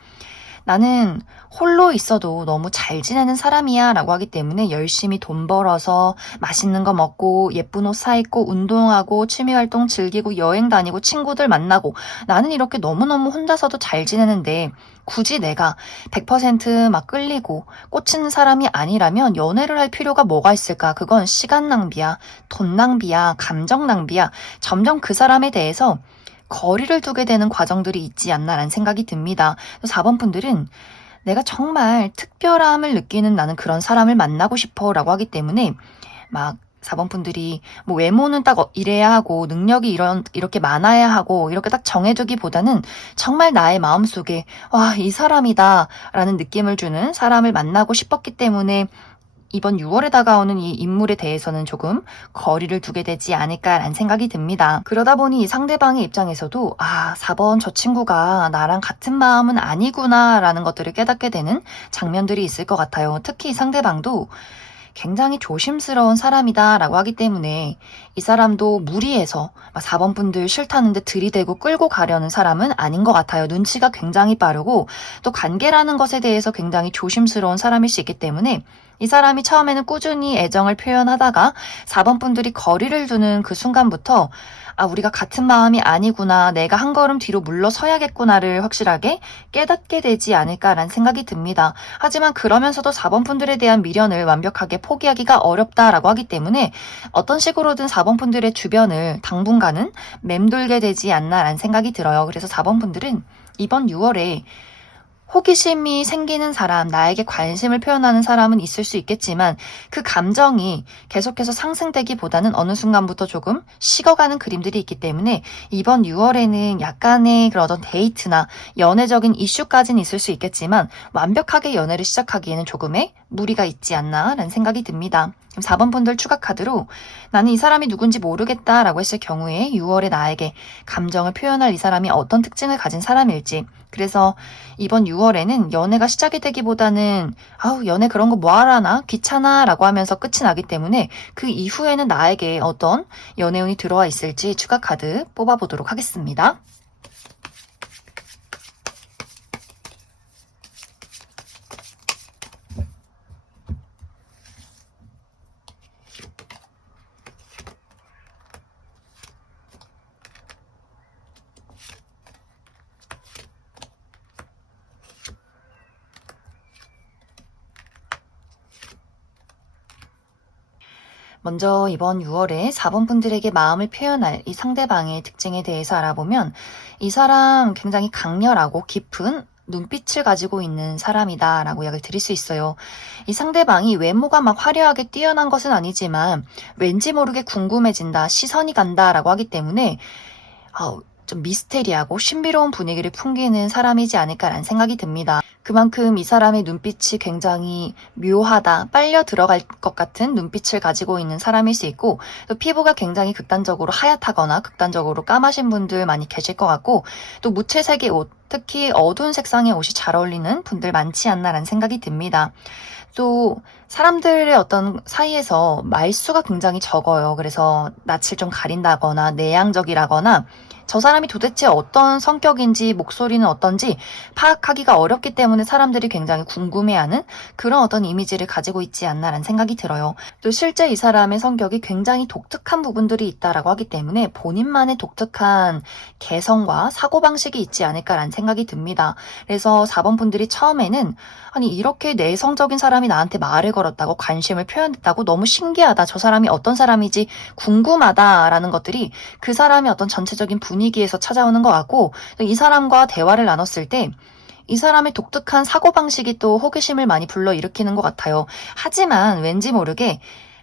나는 홀로 있어도 너무 잘 지내는 사람이야 라고 하기 때문에 열심히 돈 벌어서 맛있는 거 먹고 예쁜 옷 사입고 운동하고 취미활동 즐기고 여행 다니고 친구들 만나고, 나는 이렇게 너무너무 혼자서도 잘 지내는데 굳이 내가 100%막 끌리고 꽂히는 사람이 아니라면 연애를 할 필요가 뭐가 있을까? 그건 시간 낭비야, 돈 낭비야, 감정 낭비야. 점점 그 사람에 대해서 거리를 두게 되는 과정들이 있지 않나라는 생각이 듭니다. 4번 분들은 내가 정말 특별함을 느끼는 나는 그런 사람을 만나고 싶어 라고 하기 때문에 막 4번 분들이 뭐 외모는 딱 이래야 하고 능력이 이렇게 많아야 하고 이렇게 딱 정해두기보다는 정말 나의 마음속에 와, 이 사람이다 라는 느낌을 주는 사람을 만나고 싶었기 때문에 이번 6월에 다가오는 이 인물에 대해서는 조금 거리를 두게 되지 않을까라는 생각이 듭니다. 그러다 보니 이 상대방의 입장에서도 4번 저 친구가 나랑 같은 마음은 아니구나 라는 것들을 깨닫게 되는 장면들이 있을 것 같아요. 특히 이 상대방도 굉장히 조심스러운 사람이다 라고 하기 때문에 이 사람도 무리해서 4번 분들 싫다는데 들이대고 끌고 가려는 사람은 아닌 것 같아요. 눈치가 굉장히 빠르고 또 관계라는 것에 대해서 굉장히 조심스러운 사람일 수 있기 때문에 이 사람이 처음에는 꾸준히 애정을 표현하다가 4번 분들이 거리를 두는 그 순간부터 우리가 같은 마음이 아니구나, 내가 한 걸음 뒤로 물러서야겠구나를 확실하게 깨닫게 되지 않을까라는 생각이 듭니다. 하지만 그러면서도 4번 분들에 대한 미련을 완벽하게 포기하기가 어렵다라고 하기 때문에 어떤 식으로든 4번 분들의 주변을 당분간은 맴돌게 되지 않나라는 생각이 들어요. 그래서 4번 분들은 이번 6월에 호기심이 생기는 사람, 나에게 관심을 표현하는 사람은 있을 수 있겠지만 그 감정이 계속해서 상승되기보다는 어느 순간부터 조금 식어가는 그림들이 있기 때문에 이번 6월에는 약간의 그런 어떤 데이트나 연애적인 이슈까지는 있을 수 있겠지만 완벽하게 연애를 시작하기에는 조금의 무리가 있지 않나라는 생각이 듭니다. 4번 분들 추가 카드로 나는 이 사람이 누군지 모르겠다라고 했을 경우에 6월에 나에게 감정을 표현할 이 사람이 어떤 특징을 가진 사람일지, 그래서 이번 6월에는 연애가 시작이 되기보다는 연애 그런 거 뭐하라나 귀찮아 라고 하면서 끝이 나기 때문에 그 이후에는 나에게 어떤 연애운이 들어와 있을지 추가 카드 뽑아보도록 하겠습니다. 먼저 이번 6월에 4번 분들에게 마음을 표현할 이 상대방의 특징에 대해서 알아보면 이 사람 굉장히 강렬하고 깊은 눈빛을 가지고 있는 사람이다 라고 이야기를 드릴 수 있어요. 이 상대방이 외모가 막 화려하게 뛰어난 것은 아니지만 왠지 모르게 궁금해진다, 시선이 간다 라고 하기 때문에 좀 미스테리하고 신비로운 분위기를 풍기는 사람이지 않을까라는 생각이 듭니다. 그만큼 이 사람의 눈빛이 굉장히 묘하다, 빨려 들어갈 것 같은 눈빛을 가지고 있는 사람일 수 있고, 또 피부가 굉장히 극단적으로 하얗다거나 극단적으로 까마신 분들 많이 계실 것 같고, 또 무채색의 옷, 특히 어두운 색상의 옷이 잘 어울리는 분들 많지 않나라는 생각이 듭니다. 또 사람들의 어떤 사이에서 말수가 굉장히 적어요. 그래서 낯을 좀 가린다거나 내향적이라거나 저 사람이 도대체 어떤 성격인지 목소리는 어떤지 파악하기가 어렵기 때문에 사람들이 굉장히 궁금해하는 그런 어떤 이미지를 가지고 있지 않나라는 생각이 들어요. 또 실제 이 사람의 성격이 굉장히 독특한 부분들이 있다라고 하기 때문에 본인만의 독특한 개성과 사고방식이 있지 않을까라는 생각이 듭니다. 그래서 4번 분들이 처음에는 이렇게 내성적인 사람이 나한테 말을 걸었다고 관심을 표현했다고 너무 신기하다, 저 사람이 어떤 사람이지 궁금하다라는 것들이 그 사람의 어떤 전체적인 분위기에서 찾아오는 것 같고, 이 사람과 대화를 나눴을 때 이 사람의 독특한 사고방식이 또 호기심을 많이 불러일으키는 것 같아요. 하지만 왠지 모르게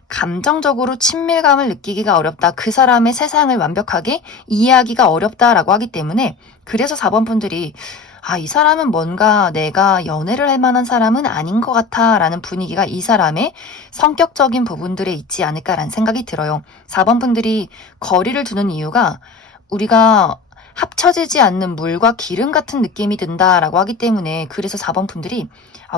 감정적으로 친밀감을 느끼기가 어렵다, 그 사람의 세상을 완벽하게 이해하기가 어렵다라고 하기 때문에, 그래서 4번 분들이 이 사람은 뭔가 내가 연애를 할 만한 사람은 아닌 것 같아 라는 분위기가 이 사람의 성격적인 부분들에 있지 않을까라는 생각이 들어요. 4번 분들이 거리를 두는 이유가 우리가 합쳐지지 않는 물과 기름 같은 느낌이 든다라고 하기 때문에, 그래서 4번 분들이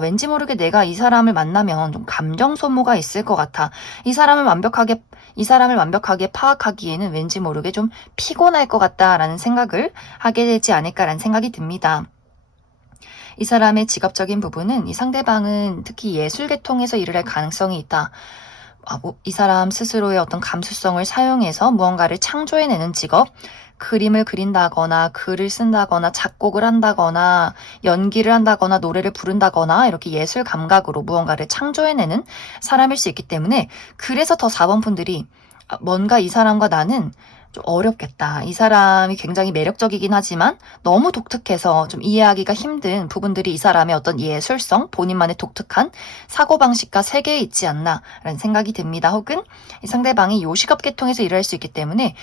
왠지 모르게 내가 이 사람을 만나면 좀 감정 소모가 있을 것 같아, 이 사람을 완벽하게 파악하기에는 왠지 모르게 좀 피곤할 것 같다라는 생각을 하게 되지 않을까라는 생각이 듭니다. 이 사람의 직업적인 부분은 이 상대방은 특히 예술계통에서 일을 할 가능성이 있다. 이 사람 스스로의 어떤 감수성을 사용해서 무언가를 창조해내는 직업, 그림을 그린다거나 글을 쓴다거나 작곡을 한다거나 연기를 한다거나 노래를 부른다거나 이렇게 예술 감각으로 무언가를 창조해내는 사람일 수 있기 때문에, 그래서 더 4번 분들이 뭔가 이 사람과 나는 좀 어렵겠다, 이 사람이 굉장히 매력적이긴 하지만 너무 독특해서 좀 이해하기가 힘든 부분들이 이 사람의 어떤 예술성, 본인만의 독특한 사고방식과 세계에 있지 않나라는 생각이 듭니다. 혹은 이 상대방이 요식업 계통에서 일을 할 수 있기 때문에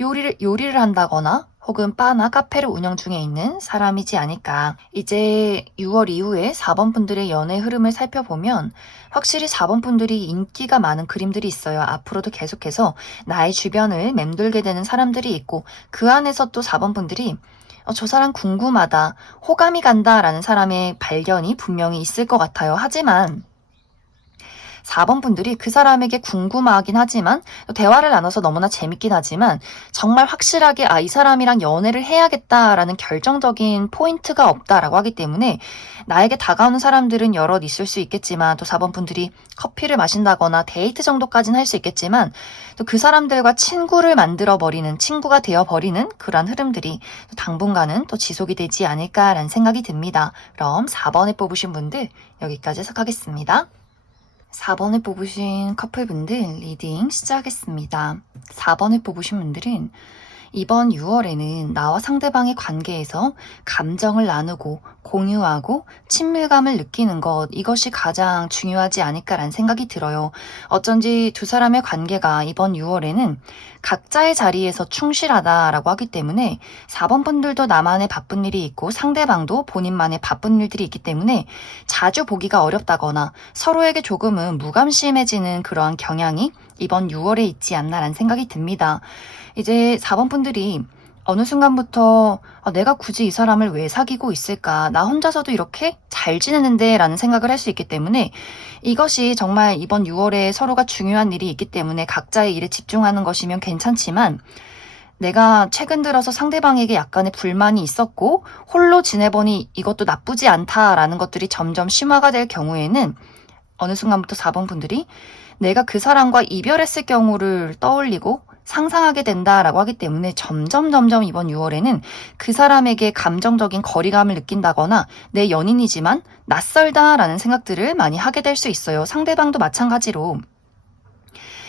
요리를 한다거나 혹은 바나 카페를 운영 중에 있는 사람이지 않을까. 이제 6월 이후에 4번 분들의 연애 흐름을 살펴보면 확실히 4번 분들이 인기가 많은 그림들이 있어요. 앞으로도 계속해서 나의 주변을 맴돌게 되는 사람들이 있고, 그 안에서 또 4번 분들이 저 사람 궁금하다, 호감이 간다라는 사람의 발견이 분명히 있을 것 같아요. 하지만 4번 분들이 그 사람에게 궁금하긴 하지만 또 대화를 나눠서 너무나 재밌긴 하지만 정말 확실하게 이 사람이랑 연애를 해야겠다라는 결정적인 포인트가 없다라고 하기 때문에 나에게 다가오는 사람들은 여럿 있을 수 있겠지만 또 4번 분들이 커피를 마신다거나 데이트 정도까지는 할 수 있겠지만 또 그 사람들과 친구를 만들어버리는, 친구가 되어버리는 그러한 흐름들이 또 당분간은 또 지속이 되지 않을까라는 생각이 듭니다. 그럼 4번에 뽑으신 분들 여기까지 해석하겠습니다. 4번을 뽑으신 커플분들 리딩 시작하겠습니다. 4번을 뽑으신 분들은 이번 6월에는 나와 상대방의 관계에서 감정을 나누고 공유하고 친밀감을 느끼는 것, 이것이 가장 중요하지 않을까라는 생각이 들어요. 어쩐지 두 사람의 관계가 이번 6월에는 각자의 자리에서 충실하다라고 하기 때문에 4번 분들도 나만의 바쁜 일이 있고 상대방도 본인만의 바쁜 일들이 있기 때문에 자주 보기가 어렵다거나 서로에게 조금은 무감심해지는 그러한 경향이 이번 6월에 있지 않나라는 생각이 듭니다. 이제 4번 분들이 어느 순간부터 내가 굳이 이 사람을 왜 사귀고 있을까? 나 혼자서도 이렇게 잘 지내는데 라는 생각을 할 수 있기 때문에 이것이 정말 이번 6월에 서로가 중요한 일이 있기 때문에 각자의 일에 집중하는 것이면 괜찮지만 내가 최근 들어서 상대방에게 약간의 불만이 있었고 홀로 지내보니 이것도 나쁘지 않다라는 것들이 점점 심화가 될 경우에는 어느 순간부터 4번 분들이 내가 그 사람과 이별했을 경우를 떠올리고 상상하게 된다라고 하기 때문에 점점 이번 6월에는 그 사람에게 감정적인 거리감을 느낀다거나 내 연인이지만 낯설다라는 생각들을 많이 하게 될 수 있어요. 상대방도 마찬가지로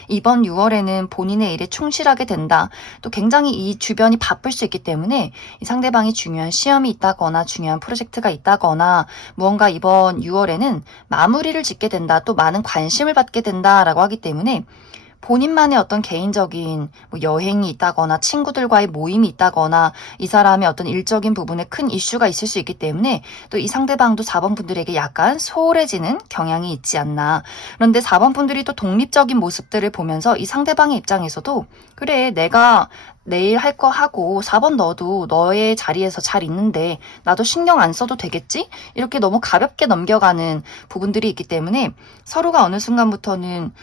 이번 6월에는 본인의 일에 충실하게 된다. 또 굉장히 이 주변이 바쁠 수 있기 때문에 이 상대방이 중요한 시험이 있다거나 중요한 프로젝트가 있다거나 무언가 이번 6월에는 마무리를 짓게 된다. 또 많은 관심을 받게 된다라고 하기 때문에 본인만의 어떤 개인적인 여행이 있다거나 친구들과의 모임이 있다거나 이 사람의 어떤 일적인 부분에 큰 이슈가 있을 수 있기 때문에 또 이 상대방도 4번 분들에게 약간 소홀해지는 경향이 있지 않나. 그런데 4번 분들이 또 독립적인 모습들을 보면서 이 상대방의 입장에서도 그래, 내가 내일 할 거 하고 4번 너도 너의 자리에서 잘 있는데 나도 신경 안 써도 되겠지? 이렇게 너무 가볍게 넘겨가는 부분들이 있기 때문에 서로가 어느 순간부터는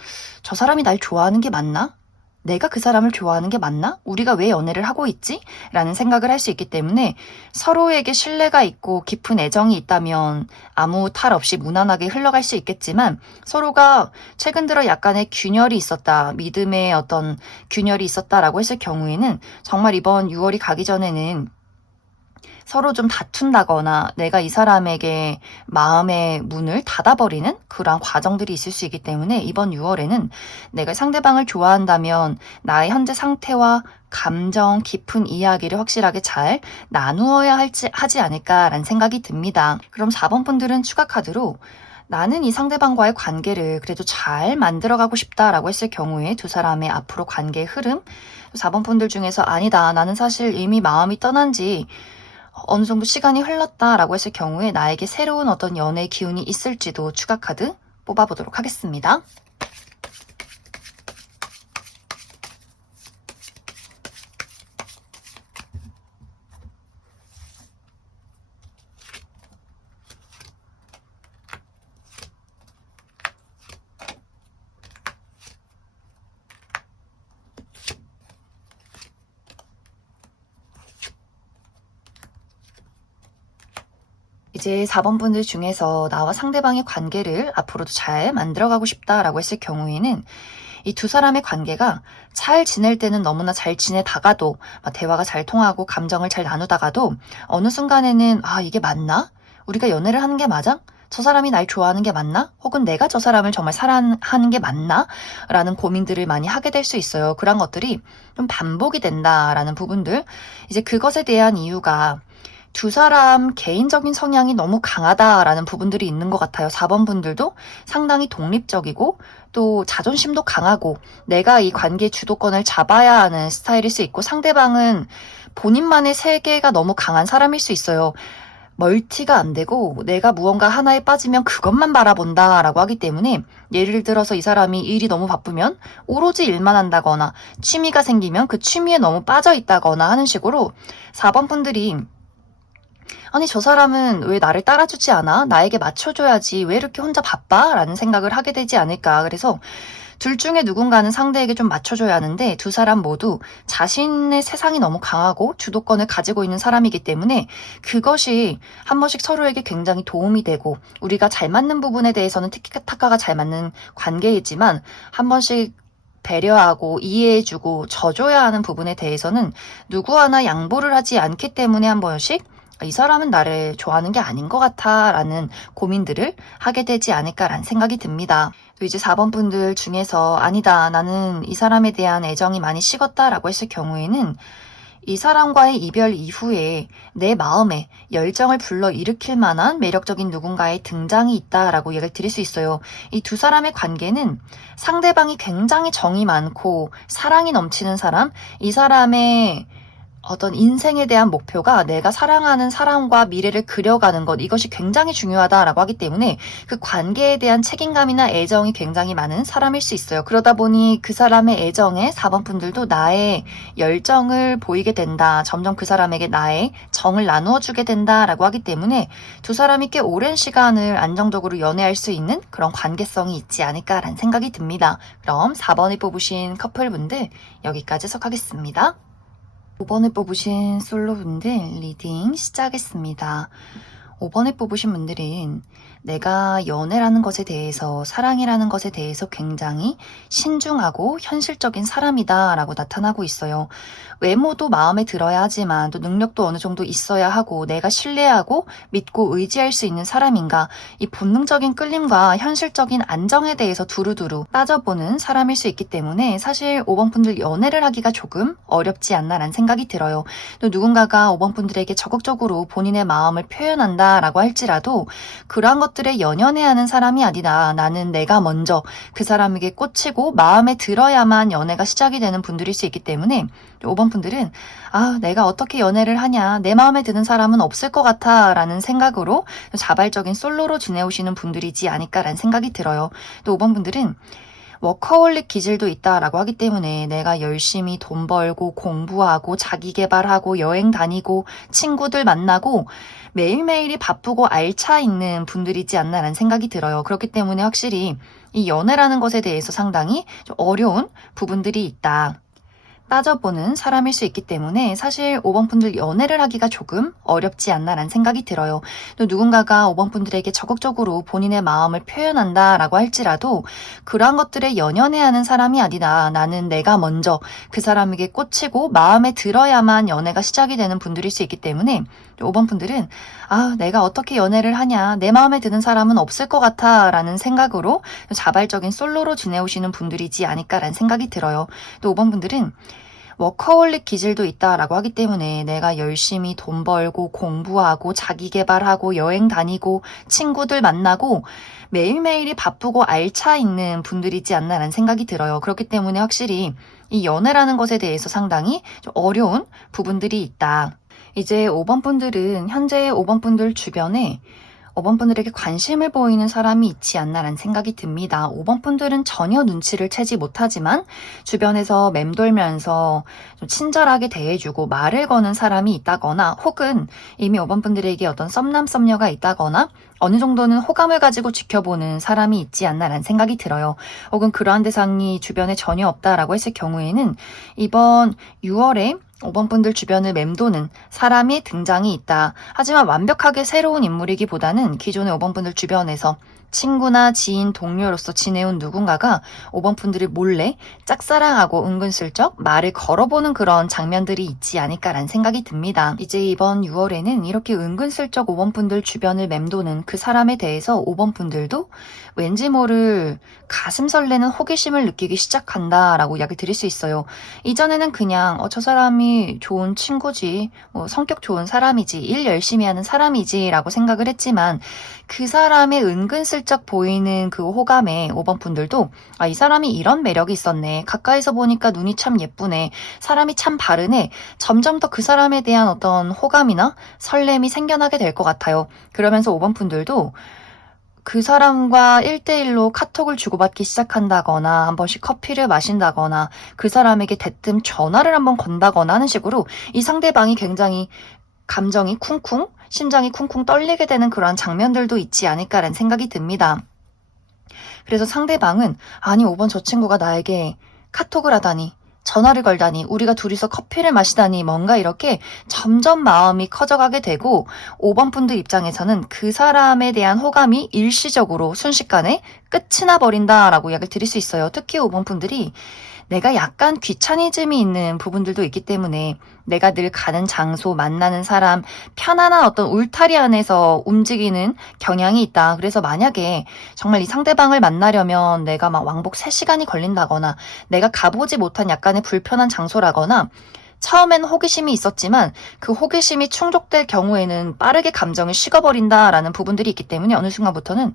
저 사람이 날 좋아하는 게 맞나? 내가 그 사람을 좋아하는 게 맞나? 우리가 왜 연애를 하고 있지? 라는 생각을 할 수 있기 때문에 서로에게 신뢰가 있고 깊은 애정이 있다면 아무 탈 없이 무난하게 흘러갈 수 있겠지만 서로가 최근 들어 약간의 균열이 있었다, 믿음의 어떤 균열이 있었다라고 했을 경우에는 정말 이번 6월이 가기 전에는 서로 좀 다툰다거나 내가 이 사람에게 마음의 문을 닫아버리는 그런 과정들이 있을 수 있기 때문에 이번 6월에는 내가 상대방을 좋아한다면 나의 현재 상태와 감정 깊은 이야기를 확실하게 잘 나누어야 하지 않을까라는 생각이 듭니다. 그럼 4번 분들은 추가 카드로 나는 이 상대방과의 관계를 그래도 잘 만들어가고 싶다라고 했을 경우에 두 사람의 앞으로 관계의 흐름, 4번 분들 중에서 아니다, 나는 사실 이미 마음이 떠난 지 어느 정도 시간이 흘렀다라고 했을 경우에 나에게 새로운 어떤 연애의 기운이 있을지도 추가 카드 뽑아보도록 하겠습니다. 이제 4번 분들 중에서 나와 상대방의 관계를 앞으로도 잘 만들어가고 싶다라고 했을 경우에는 이 두 사람의 관계가 잘 지낼 때는 너무나 잘 지내다가도 대화가 잘 통하고 감정을 잘 나누다가도 어느 순간에는 이게 맞나? 우리가 연애를 하는 게 맞아? 저 사람이 날 좋아하는 게 맞나? 혹은 내가 저 사람을 정말 사랑하는 게 맞나? 라는 고민들을 많이 하게 될 수 있어요. 그런 것들이 좀 반복이 된다라는 부분들. 이제 그것에 대한 이유가 두 사람 개인적인 성향이 너무 강하다라는 부분들이 있는 것 같아요. 4번 분들도 상당히 독립적이고 또 자존심도 강하고 내가 이 관계의 주도권을 잡아야 하는 스타일일 수 있고 상대방은 본인만의 세계가 너무 강한 사람일 수 있어요. 멀티가 안 되고 내가 무언가 하나에 빠지면 그것만 바라본다라고 하기 때문에 예를 들어서 이 사람이 일이 너무 바쁘면 오로지 일만 한다거나 취미가 생기면 그 취미에 너무 빠져 있다거나 하는 식으로 4번 분들이 아니, 저 사람은 왜 나를 따라주지 않아? 나에게 맞춰줘야지. 왜 이렇게 혼자 바빠? 라는 생각을 하게 되지 않을까. 그래서 둘 중에 누군가는 상대에게 좀 맞춰줘야 하는데 두 사람 모두 자신의 세상이 너무 강하고 주도권을 가지고 있는 사람이기 때문에 그것이 한 번씩 서로에게 굉장히 도움이 되고 우리가 잘 맞는 부분에 대해서는 티키타카가 잘 맞는 관계이지만 한 번씩 배려하고 이해해주고 져줘야 하는 부분에 대해서는 누구 하나 양보를 하지 않기 때문에 한 번씩 이 사람은 나를 좋아하는 게 아닌 것 같아 라는 고민들을 하게 되지 않을까라는 생각이 듭니다. 또 이제 4번 분들 중에서 아니다, 나는 이 사람에 대한 애정이 많이 식었다 라고 했을 경우에는 이 사람과의 이별 이후에 내 마음에 열정을 불러일으킬 만한 매력적인 누군가의 등장이 있다라고 얘기를 드릴 수 있어요. 이 두 사람의 관계는 상대방이 굉장히 정이 많고 사랑이 넘치는 사람, 이 사람의 어떤 인생에 대한 목표가 내가 사랑하는 사람과 미래를 그려가는 것, 이것이 굉장히 중요하다라고 하기 때문에 그 관계에 대한 책임감이나 애정이 굉장히 많은 사람일 수 있어요. 그러다 보니 그 사람의 애정에 4번 분들도 나의 열정을 보이게 된다. 점점 그 사람에게 나의 정을 나누어 주게 된다라고 하기 때문에 두 사람이 꽤 오랜 시간을 안정적으로 연애할 수 있는 그런 관계성이 있지 않을까라는 생각이 듭니다. 그럼 4번을 뽑으신 커플분들 여기까지 해석하겠습니다. 5번을 뽑으신 솔로분들 리딩 시작하겠습니다. 5번을 뽑으신 분들은 내가 연애라는 것에 대해서 사랑이라는 것에 대해서 굉장히 신중하고 현실적인 사람이다 라고 나타나고 있어요. 외모도 마음에 들어야 하지만 또 능력도 어느 정도 있어야 하고 내가 신뢰하고 믿고 의지할 수 있는 사람인가, 이 본능적인 끌림과 현실적인 안정에 대해서 두루두루 따져보는 사람일 수 있기 때문에 사실 5번 분들 연애를 하기가 조금 어렵지 않나라는 생각이 들어요. 또 누군가가 5번 분들에게 적극적으로 본인의 마음을 표현한다 라고 할지라도 그러한 것들에 연연해야 하는 사람이 아니다. 나는 내가 먼저 그 사람에게 꽂히고 마음에 들어야만 연애가 시작이 되는 분들일 수 있기 때문에 5번 분들은 내가 어떻게 연애를 하냐, 내 마음에 드는 사람은 없을 것 같아 라는 생각으로 자발적인 솔로로 지내오시는 분들이지 않을까라는 생각이 들어요. 또 5번 분들은 워커홀릭 기질도 있다라고 하기 때문에 내가 열심히 돈 벌고 공부하고 자기 개발하고 여행 다니고 친구들 만나고 매일매일이 바쁘고 알차 있는 분들이지 않나라는 생각이 들어요. 그렇기 때문에 확실히 이 연애라는 것에 대해서 상당히 좀 어려운 부분들이 있다. 따져보는 사람일 수 있기 때문에 사실 5번 분들 연애를 하기가 조금 어렵지 않나라는 생각이 들어요. 또 누군가가 5번 분들에게 적극적으로 본인의 마음을 표현한다라고 할지라도 그러한 것들에 연연해야 하는 사람이 아니다. 나는 내가 먼저 그 사람에게 꽂히고 마음에 들어야만 연애가 시작이 되는 분들일 수 있기 때문에 5번 분들은 내가 어떻게 연애를 하냐, 내 마음에 드는 사람은 없을 것 같아 라는 생각으로 자발적인 솔로로 지내오시는 분들이지 않을까라는 생각이 들어요. 또 5번 분들은 워커홀릭 기질도 있다라고 하기 때문에 내가 열심히 돈 벌고 공부하고 자기 개발하고 여행 다니고 친구들 만나고 매일매일이 바쁘고 알차 있는 분들이지 않나라는 생각이 들어요. 그렇기 때문에 확실히 이 연애라는 것에 대해서 상당히 좀 어려운 부분들이 있다. 이제 5번 분들은 현재 5번 분들 주변에 5번 분들에게 관심을 보이는 사람이 있지 않나라는 생각이 듭니다. 5번 분들은 전혀 눈치를 채지 못하지만 주변에서 맴돌면서 좀 친절하게 대해주고 말을 거는 사람이 있다거나 혹은 이미 5번 분들에게 어떤 썸남 썸녀가 있다거나 어느 정도는 호감을 가지고 지켜보는 사람이 있지 않나라는 생각이 들어요. 혹은 그러한 대상이 주변에 전혀 없다라고 했을 경우에는 이번 6월에 5번 분들 주변을 맴도는 사람이 등장이 있다. 하지만 완벽하게 새로운 인물이기보다는 기존의 5번 분들 주변에서 친구나 지인, 동료로서 지내온 누군가가 5번 분들을 몰래 짝사랑하고 은근슬쩍 말을 걸어보는 그런 장면들이 있지 않을까라는 생각이 듭니다. 이제 이번 6월에는 이렇게 은근슬쩍 5번 분들 주변을 맴도는 그 사람에 대해서 5번 분들도 왠지 모를 가슴 설레는 호기심을 느끼기 시작한다라고 이야기 드릴 수 있어요. 이전에는 그냥 저 사람이 좋은 친구지, 성격 좋은 사람이지, 일 열심히 하는 사람이지 라고 생각을 했지만 그 사람의 은근슬쩍 보이는 그 호감에 5번 분들도 이 사람이 이런 매력이 있었네. 가까이서 보니까 눈이 참 예쁘네. 사람이 참 바르네. 점점 더 그 사람에 대한 어떤 호감이나 설렘이 생겨나게 될 것 같아요. 그러면서 5번 분들도 그 사람과 1대1로 카톡을 주고받기 시작한다거나 한 번씩 커피를 마신다거나 그 사람에게 대뜸 전화를 한번 건다거나 하는 식으로 이 상대방이 굉장히 감정이 쿵쿵 심장이 쿵쿵 떨리게 되는 그런 장면들도 있지 않을까라는 생각이 듭니다. 그래서 상대방은 아니 5번 저 친구가 나에게 카톡을 하다니 전화를 걸다니 우리가 둘이서 커피를 마시다니 뭔가 이렇게 점점 마음이 커져가게 되고 5번 분들 입장에서는 그 사람에 대한 호감이 일시적으로 순식간에 끝이 나버린다라고 이야기를 드릴 수 있어요. 특히 5번 분들이 내가 약간 귀차니즘이 있는 부분들도 있기 때문에 내가 늘 가는 장소, 만나는 사람, 편안한 어떤 울타리 안에서 움직이는 경향이 있다. 그래서 만약에 정말 이 상대방을 만나려면 내가 막 왕복 3시간이 걸린다거나 내가 가보지 못한 약간의 불편한 장소라거나 처음엔 호기심이 있었지만 그 호기심이 충족될 경우에는 빠르게 감정이 식어버린다라는 부분들이 있기 때문에 어느 순간부터는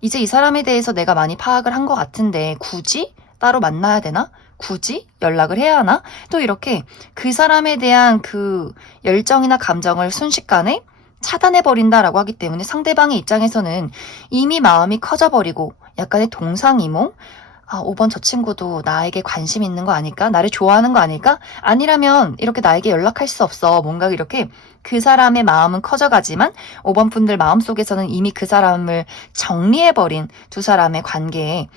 이제 이 사람에 대해서 내가 많이 파악을 한 것 같은데 굳이 따로 만나야 되나? 굳이 연락을 해야 하나? 또 이렇게 그 사람에 대한 그 열정이나 감정을 순식간에 차단해버린다라고 하기 때문에 상대방의 입장에서는 이미 마음이 커져버리고 약간의 동상이몽? 5번 저 친구도 나에게 관심 있는 거 아닐까? 나를 좋아하는 거 아닐까? 아니라면 이렇게 나에게 연락할 수 없어. 뭔가 이렇게 그 사람의 마음은 커져가지만 5번 분들 마음속에서는 이미 그 사람을 정리해버린 두 사람의 관계에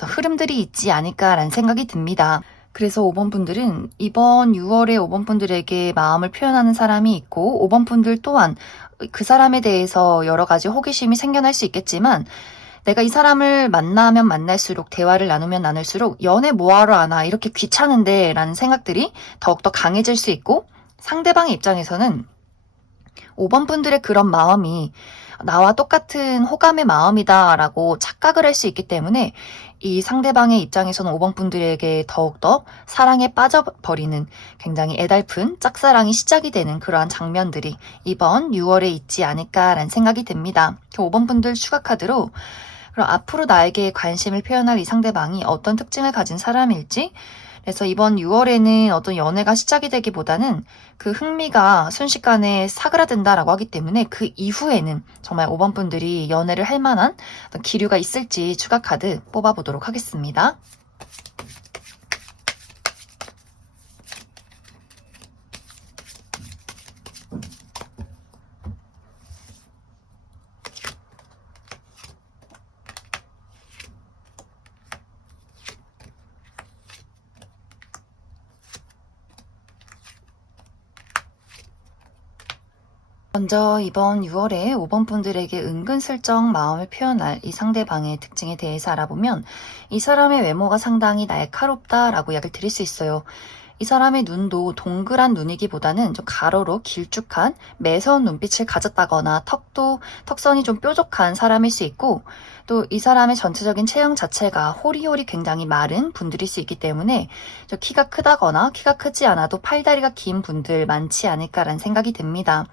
흐름들이 있지 않을까라는 생각이 듭니다. 그래서 5번 분들은 이번 6월에 5번 분들에게 마음을 표현하는 사람이 있고 5번 분들 또한 그 사람에 대해서 여러 가지 호기심이 생겨날 수 있겠지만 내가 이 사람을 만나면 만날수록 대화를 나누면 나눌수록 연애 뭐하러 하나 이렇게 귀찮은데 라는 생각들이 더욱더 강해질 수 있고 상대방의 입장에서는 5번 분들의 그런 마음이 나와 똑같은 호감의 마음이다 라고 착각을 할 수 있기 때문에 이 상대방의 입장에서는 5번 분들에게 더욱더 사랑에 빠져버리는 굉장히 애달픈 짝사랑이 시작이 되는 그러한 장면들이 이번 6월에 있지 않을까라는 생각이 듭니다. 5번 분들 추가 카드로 그럼 앞으로 나에게 관심을 표현할 이 상대방이 어떤 특징을 가진 사람일지 그래서 이번 6월에는 어떤 연애가 시작이 되기보다는 그 흥미가 순식간에 사그라든다라고 하기 때문에 그 이후에는 정말 5번 분들이 연애를 할 만한 어떤 기류가 있을지 추가 카드 뽑아보도록 하겠습니다. 먼저 이번 6월에 5번 분들에게 은근슬쩍 마음을 표현할 이 상대방의 특징에 대해서 알아보면 이 사람의 외모가 상당히 날카롭다라고 이야기를 드릴 수 있어요. 이 사람의 눈도 동그란 눈이기보다는 좀 가로로 길쭉한 매서운 눈빛을 가졌다거나 턱선이 좀 뾰족한 사람일 수 있고 또 이 사람의 전체적인 체형 자체가 호리호리 굉장히 마른 분들일 수 있기 때문에 키가 크다거나 키가 크지 않아도 팔다리가 긴 분들 많지 않을까라는 생각이 듭니다.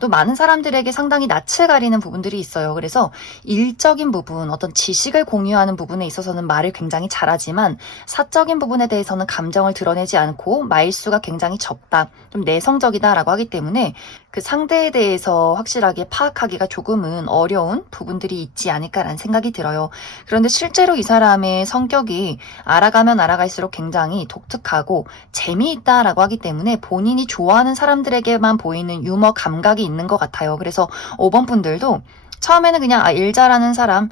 또 많은 사람들에게 상당히 낯을 가리는 부분들이 있어요. 그래서 일적인 부분, 어떤 지식을 공유하는 부분에 있어서는 말을 굉장히 잘하지만 사적인 부분에 대해서는 감정을 드러내지 않고 말수가 굉장히 적다, 좀 내성적이다라고 하기 때문에 그 상대에 대해서 확실하게 파악하기가 조금은 어려운 부분들이 있지 않을까라는 생각이 들어요. 그런데 실제로 이 사람의 성격이 알아가면 알아갈수록 굉장히 독특하고 재미있다라고 하기 때문에 본인이 좋아하는 사람들에게만 보이는 유머 감각이 있는 것 같아요. 그래서 5번 분들도 처음에는 그냥 일 잘하는 사람,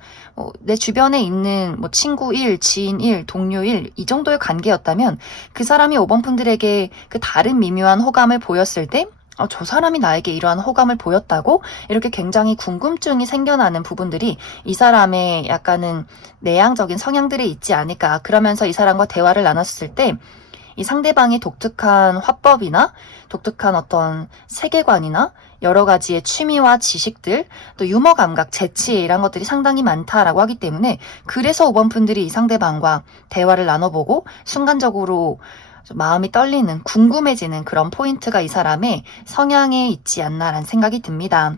내 주변에 있는 친구 1, 지인 1, 동료 1, 이 정도의 관계였다면 그 사람이 5번 분들에게 그 다른 미묘한 호감을 보였을 때 저 사람이 나에게 이러한 호감을 보였다고? 이렇게 굉장히 궁금증이 생겨나는 부분들이 이 사람의 약간은 내향적인 성향들에 있지 않을까. 그러면서 이 사람과 대화를 나눴을 때 이 상대방의 독특한 화법이나 독특한 어떤 세계관이나 여러 가지의 취미와 지식들, 또 유머 감각, 재치 이런 것들이 상당히 많다라고 하기 때문에 그래서 5번 분들이 이 상대방과 대화를 나눠보고 순간적으로 마음이 떨리는, 궁금해지는 그런 포인트가 이 사람의 성향에 있지 않나라는 생각이 듭니다.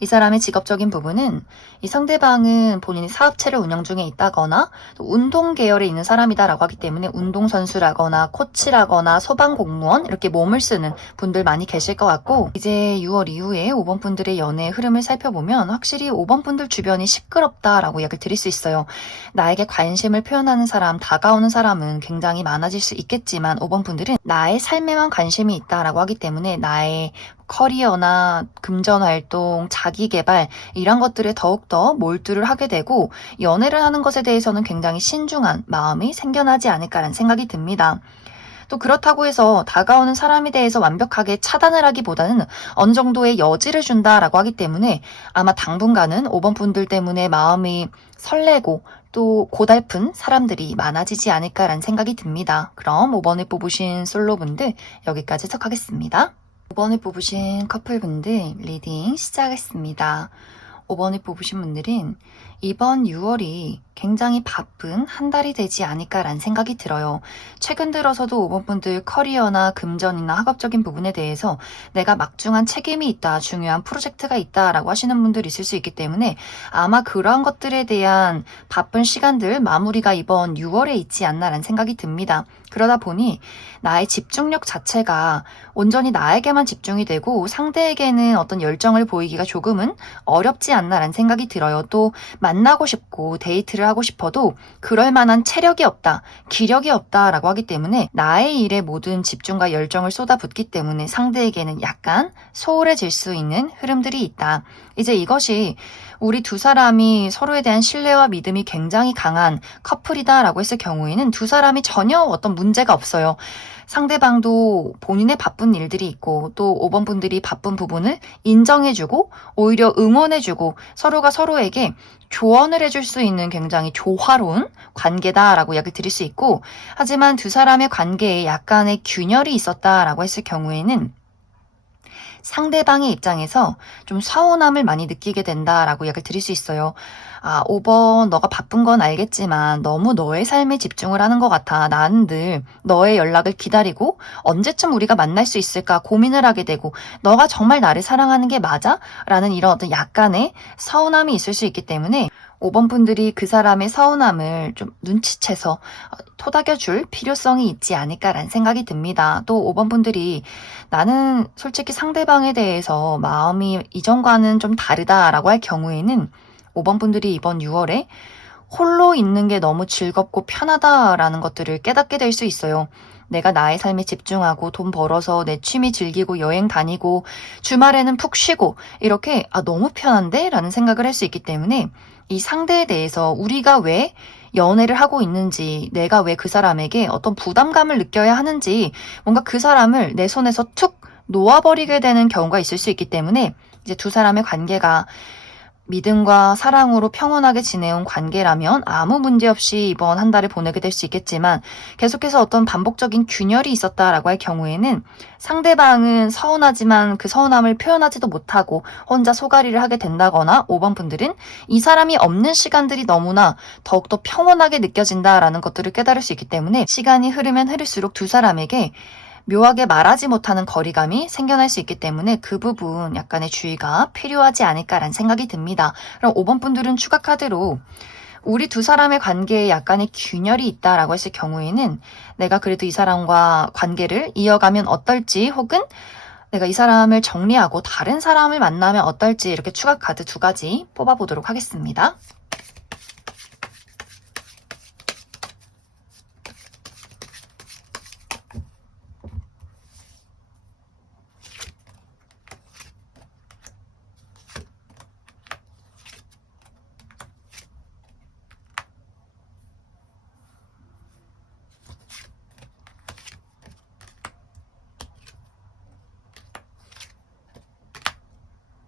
이 사람의 직업적인 부분은 이 상대방은 본인이 사업체를 운영 중에 있다거나 또 운동 계열에 있는 사람이다라고 하기 때문에 운동선수라거나 코치라거나 소방공무원 이렇게 몸을 쓰는 분들 많이 계실 것 같고 이제 6월 이후에 5번 분들의 연애 흐름을 살펴보면 확실히 5번 분들 주변이 시끄럽다라고 이야기를 드릴 수 있어요. 나에게 관심을 표현하는 사람, 다가오는 사람은 굉장히 많아질 수 있겠지만 5번 분들은 나의 삶에만 관심이 있다라고 하기 때문에 나의 커리어나 금전 활동, 자기 개발 이런 것들에 더욱더 몰두를 하게 되고 연애를 하는 것에 대해서는 굉장히 신중한 마음이 생겨나지 않을까라는 생각이 듭니다. 또 그렇다고 해서 다가오는 사람에 대해서 완벽하게 차단을 하기보다는 어느 정도의 여지를 준다라고 하기 때문에 아마 당분간은 5번 분들 때문에 마음이 설레고 또 고달픈 사람들이 많아지지 않을까라는 생각이 듭니다. 그럼 5번을 뽑으신 솔로분들 여기까지 해석하겠습니다. 5번을 뽑으신 커플분들 리딩 시작하겠습니다. 5번을 뽑으신 분들은 이번 6월이 굉장히 바쁜 한 달이 되지 않을까라는 생각이 들어요. 최근 들어서도 5번 분들 커리어나 금전이나 학업적인 부분에 대해서 내가 막중한 책임이 있다, 중요한 프로젝트가 있다라고 하시는 분들이 있을 수 있기 때문에 아마 그러한 것들에 대한 바쁜 시간들 마무리가 이번 6월에 있지 않나라는 생각이 듭니다. 그러다 보니 나의 집중력 자체가 온전히 나에게만 집중이 되고 상대에게는 어떤 열정을 보이기가 조금은 어렵지 않나라는 생각이 들어요. 또 만나고 싶고 데이트를 하고 싶어도 그럴 만한 체력이 없다, 기력이 없다라고 하기 때문에 나의 일에 모든 집중과 열정을 쏟아붓기 때문에 상대에게는 약간 소홀해질 수 있는 흐름들이 있다. 이제 이것이 우리 두 사람이 서로에 대한 신뢰와 믿음이 굉장히 강한 커플이다라고 했을 경우에는 두 사람이 전혀 어떤 문제가 없어요. 상대방도 본인의 바쁜 일들이 있고 또 5번 분들이 바쁜 부분을 인정해주고 오히려 응원해주고 서로가 서로에게 조언을 해줄 수 있는 굉장히 조화로운 관계다라고 이야기 드릴 수 있고 하지만 두 사람의 관계에 약간의 균열이 있었다라고 했을 경우에는 상대방의 입장에서 좀 서운함을 많이 느끼게 된다라고 이야기를 드릴 수 있어요. 5번 너가 바쁜 건 알겠지만 너무 너의 삶에 집중을 하는 것 같아. 나는 늘 너의 연락을 기다리고 언제쯤 우리가 만날 수 있을까 고민을 하게 되고 너가 정말 나를 사랑하는 게 맞아? 라는 이런 어떤 약간의 서운함이 있을 수 있기 때문에 5번 분들이 그 사람의 서운함을 좀 눈치채서 토닥여줄 필요성이 있지 않을까라는 생각이 듭니다. 또 5번 분들이 나는 솔직히 상대방에 대해서 마음이 이전과는 좀 다르다라고 할 경우에는 5번 분들이 이번 6월에 홀로 있는 게 너무 즐겁고 편하다라는 것들을 깨닫게 될 수 있어요. 내가 나의 삶에 집중하고 돈 벌어서 내 취미 즐기고 여행 다니고 주말에는 푹 쉬고 이렇게 너무 편한데? 라는 생각을 할 수 있기 때문에 이 상대에 대해서 우리가 왜 연애를 하고 있는지 내가 왜 그 사람에게 어떤 부담감을 느껴야 하는지 뭔가 그 사람을 내 손에서 툭 놓아버리게 되는 경우가 있을 수 있기 때문에 이제 두 사람의 관계가 믿음과 사랑으로 평온하게 지내온 관계라면 아무 문제 없이 이번 한 달을 보내게 될 수 있겠지만 계속해서 어떤 반복적인 균열이 있었다라고 할 경우에는 상대방은 서운하지만 그 서운함을 표현하지도 못하고 혼자 소가리를 하게 된다거나 5번 분들은 이 사람이 없는 시간들이 너무나 더욱더 평온하게 느껴진다라는 것들을 깨달을 수 있기 때문에 시간이 흐르면 흐를수록 두 사람에게 묘하게 말하지 못하는 거리감이 생겨날 수 있기 때문에 그 부분 약간의 주의가 필요하지 않을까라는 생각이 듭니다. 그럼 5번 분들은 추가 카드로 우리 두 사람의 관계에 약간의 균열이 있다라고 했을 경우에는 내가 그래도 이 사람과 관계를 이어가면 어떨지 혹은 내가 이 사람을 정리하고 다른 사람을 만나면 어떨지 이렇게 추가 카드 두 가지 뽑아보도록 하겠습니다.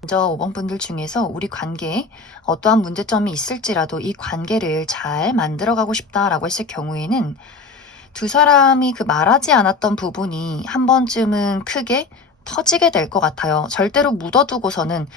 먼저 5번 분들 중에서 우리 관계에 어떠한 문제점이 있을지라도 이 관계를 잘 만들어가고 싶다라고 했을 경우에는 두 사람이 그 말하지 않았던 부분이 한 번쯤은 크게 터지게 될 것 같아요. 절대로 묻어두고서는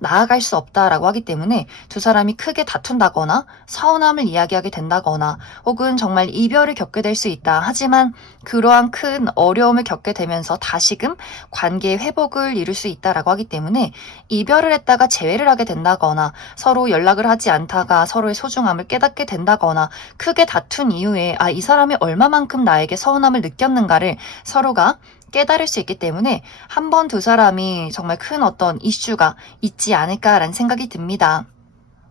나아갈 수 없다라고 하기 때문에 두 사람이 크게 다툰다거나 서운함을 이야기하게 된다거나 혹은 정말 이별을 겪게 될 수 있다. 하지만 그러한 큰 어려움을 겪게 되면서 다시금 관계의 회복을 이룰 수 있다라고 하기 때문에 이별을 했다가 재회를 하게 된다거나 서로 연락을 하지 않다가 서로의 소중함을 깨닫게 된다거나 크게 다툰 이후에 이 사람이 얼마만큼 나에게 서운함을 느꼈는가를 서로가 깨달을 수 있기 때문에 한 번 두 사람이 정말 큰 어떤 이슈가 있지 않을까라는 생각이 듭니다.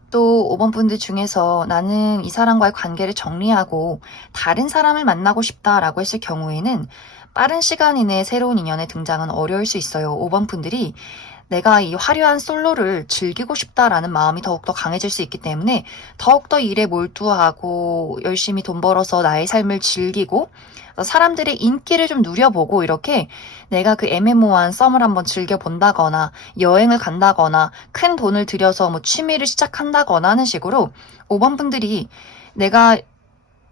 또 5번 분들 중에서 나는 이 사람과의 관계를 정리하고 다른 사람을 만나고 싶다라고 했을 경우에는 빠른 시간 이내에 새로운 인연의 등장은 어려울 수 있어요. 5번 분들이 내가 이 화려한 솔로를 즐기고 싶다라는 마음이 더욱더 강해질 수 있기 때문에 더욱더 일에 몰두하고 열심히 돈 벌어서 나의 삶을 즐기고 사람들의 인기를 좀 누려보고 이렇게 내가 그 애매모호한 썸을 한번 즐겨본다거나 여행을 간다거나 큰 돈을 들여서 뭐 취미를 시작한다거나 하는 식으로 5번 분들이 내가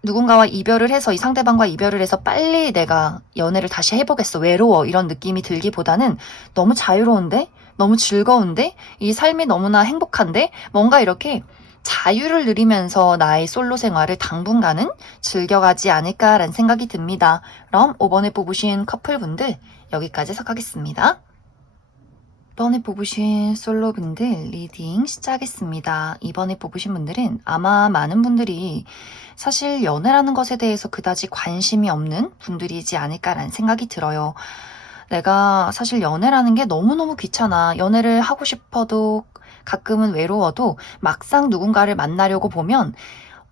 누군가와 이별을 해서 이 상대방과 이별을 해서 빨리 내가 연애를 다시 해보겠어. 외로워. 이런 느낌이 들기보다는 너무 자유로운데? 너무 즐거운데? 이 삶이 너무나 행복한데? 뭔가 이렇게 자유를 누리면서 나의 솔로 생활을 당분간은 즐겨가지 않을까라는 생각이 듭니다. 그럼 5번에 뽑으신 커플분들 여기까지 해석하겠습니다. 2번에 뽑으신 솔로분들 리딩 시작하겠습니다. 2번에 뽑으신 분들은 아마 많은 분들이 사실 연애라는 것에 대해서 그다지 관심이 없는 분들이지 않을까라는 생각이 들어요. 내가 사실 연애라는 게 너무너무 귀찮아. 연애를 하고 싶어도 가끔은 외로워도 막상 누군가를 만나려고 보면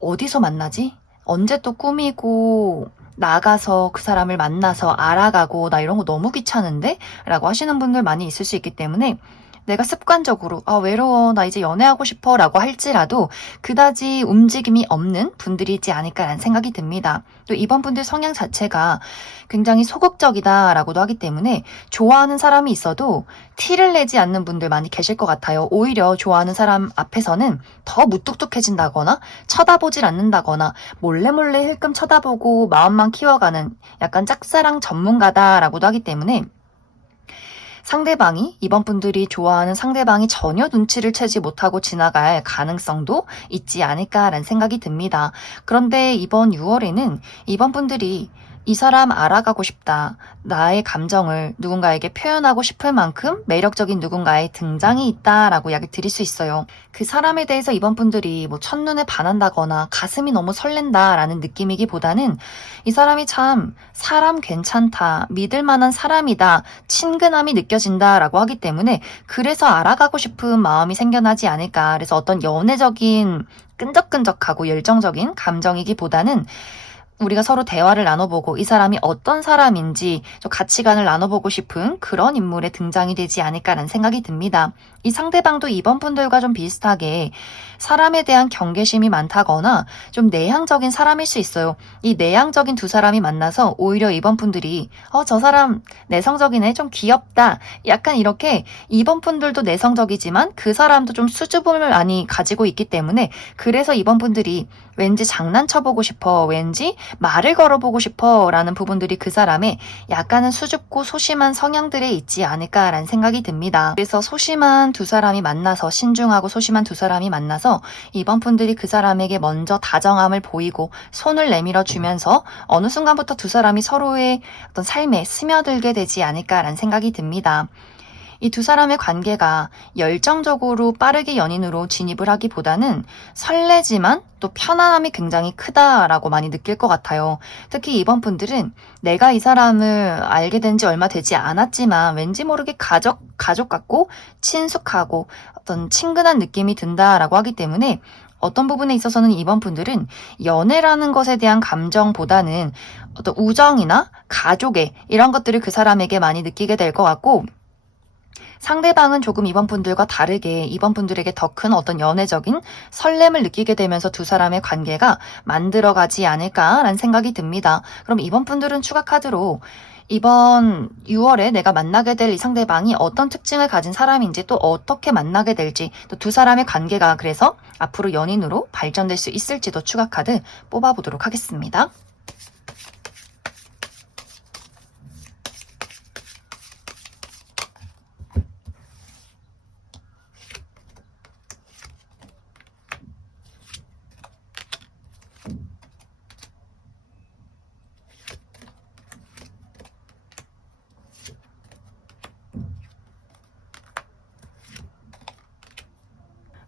어디서 만나지? 언제 또 꾸미고 나가서 그 사람을 만나서 알아가고 나 이런 거 너무 귀찮은데? 라고 하시는 분들 많이 있을 수 있기 때문에 내가 습관적으로 외로워 나 이제 연애하고 싶어 라고 할지라도 그다지 움직임이 없는 분들이지 않을까라는 생각이 듭니다. 또 이번 분들 성향 자체가 굉장히 소극적이다라고도 하기 때문에 좋아하는 사람이 있어도 티를 내지 않는 분들 많이 계실 것 같아요. 오히려 좋아하는 사람 앞에서는 더 무뚝뚝해진다거나 쳐다보질 않는다거나 몰래 힐끔 쳐다보고 마음만 키워가는 약간 짝사랑 전문가다라고도 하기 때문에 상대방이 이번 분들이 좋아하는 상대방이 전혀 눈치를 채지 못하고 지나갈 가능성도 있지 않을까라는 생각이 듭니다. 그런데 이번 6월에는 이번 분들이 이 사람 알아가고 싶다. 나의 감정을 누군가에게 표현하고 싶을 만큼 매력적인 누군가의 등장이 있다라고 이야기 드릴 수 있어요. 그 사람에 대해서 이번 분들이 뭐 첫눈에 반한다거나 가슴이 너무 설렌다라는 느낌이기보다는 이 사람이 참 사람 괜찮다, 믿을 만한 사람이다, 친근함이 느껴진다라고 하기 때문에 그래서 알아가고 싶은 마음이 생겨나지 않을까. 그래서 어떤 연애적인 끈적끈적하고 열정적인 감정이기보다는 우리가 서로 대화를 나눠보고 이 사람이 어떤 사람인지 좀 가치관을 나눠보고 싶은 그런 인물의 등장이 되지 않을까라는 생각이 듭니다. 이 상대방도 이번 분들과 좀 비슷하게 사람에 대한 경계심이 많다거나 좀 내향적인 사람일 수 있어요. 이 내향적인 두 사람이 만나서 오히려 이번 분들이 저 사람 내성적이네, 좀 귀엽다. 약간 이렇게 이번 분들도 내성적이지만 그 사람도 좀 수줍음을 많이 가지고 있기 때문에 그래서 이번 분들이 왠지 장난쳐보고 싶어, 왠지 말을 걸어보고 싶어 라는 부분들이 그 사람의 약간은 수줍고 소심한 성향들에 있지 않을까라는 생각이 듭니다. 그래서 소심한 두 사람이 만나서 신중하고 소심한 두 사람이 만나서 이번 분들이 그 사람에게 먼저 다정함을 보이고 손을 내밀어 주면서 어느 순간부터 두 사람이 서로의 어떤 삶에 스며들게 되지 않을까라는 생각이 듭니다. 이 두 사람의 관계가 열정적으로 빠르게 연인으로 진입을 하기보다는 설레지만 또 편안함이 굉장히 크다라고 많이 느낄 것 같아요. 특히 이번 분들은 내가 이 사람을 알게 된 지 얼마 되지 않았지만 왠지 모르게 가족 같고 친숙하고 어떤 친근한 느낌이 든다라고 하기 때문에 어떤 부분에 있어서는 이번 분들은 연애라는 것에 대한 감정보다는 어떤 우정이나 가족의 이런 것들을 그 사람에게 많이 느끼게 될 것 같고 상대방은 조금 이번 분들과 다르게 이번 분들에게 더 큰 어떤 연애적인 설렘을 느끼게 되면서 두 사람의 관계가 만들어가지 않을까라는 생각이 듭니다. 그럼 이번 분들은 추가 카드로 이번 6월에 내가 만나게 될 이 상대방이 어떤 특징을 가진 사람인지 또 어떻게 만나게 될지 또 두 사람의 관계가 그래서 앞으로 연인으로 발전될 수 있을지도 추가 카드 뽑아보도록 하겠습니다.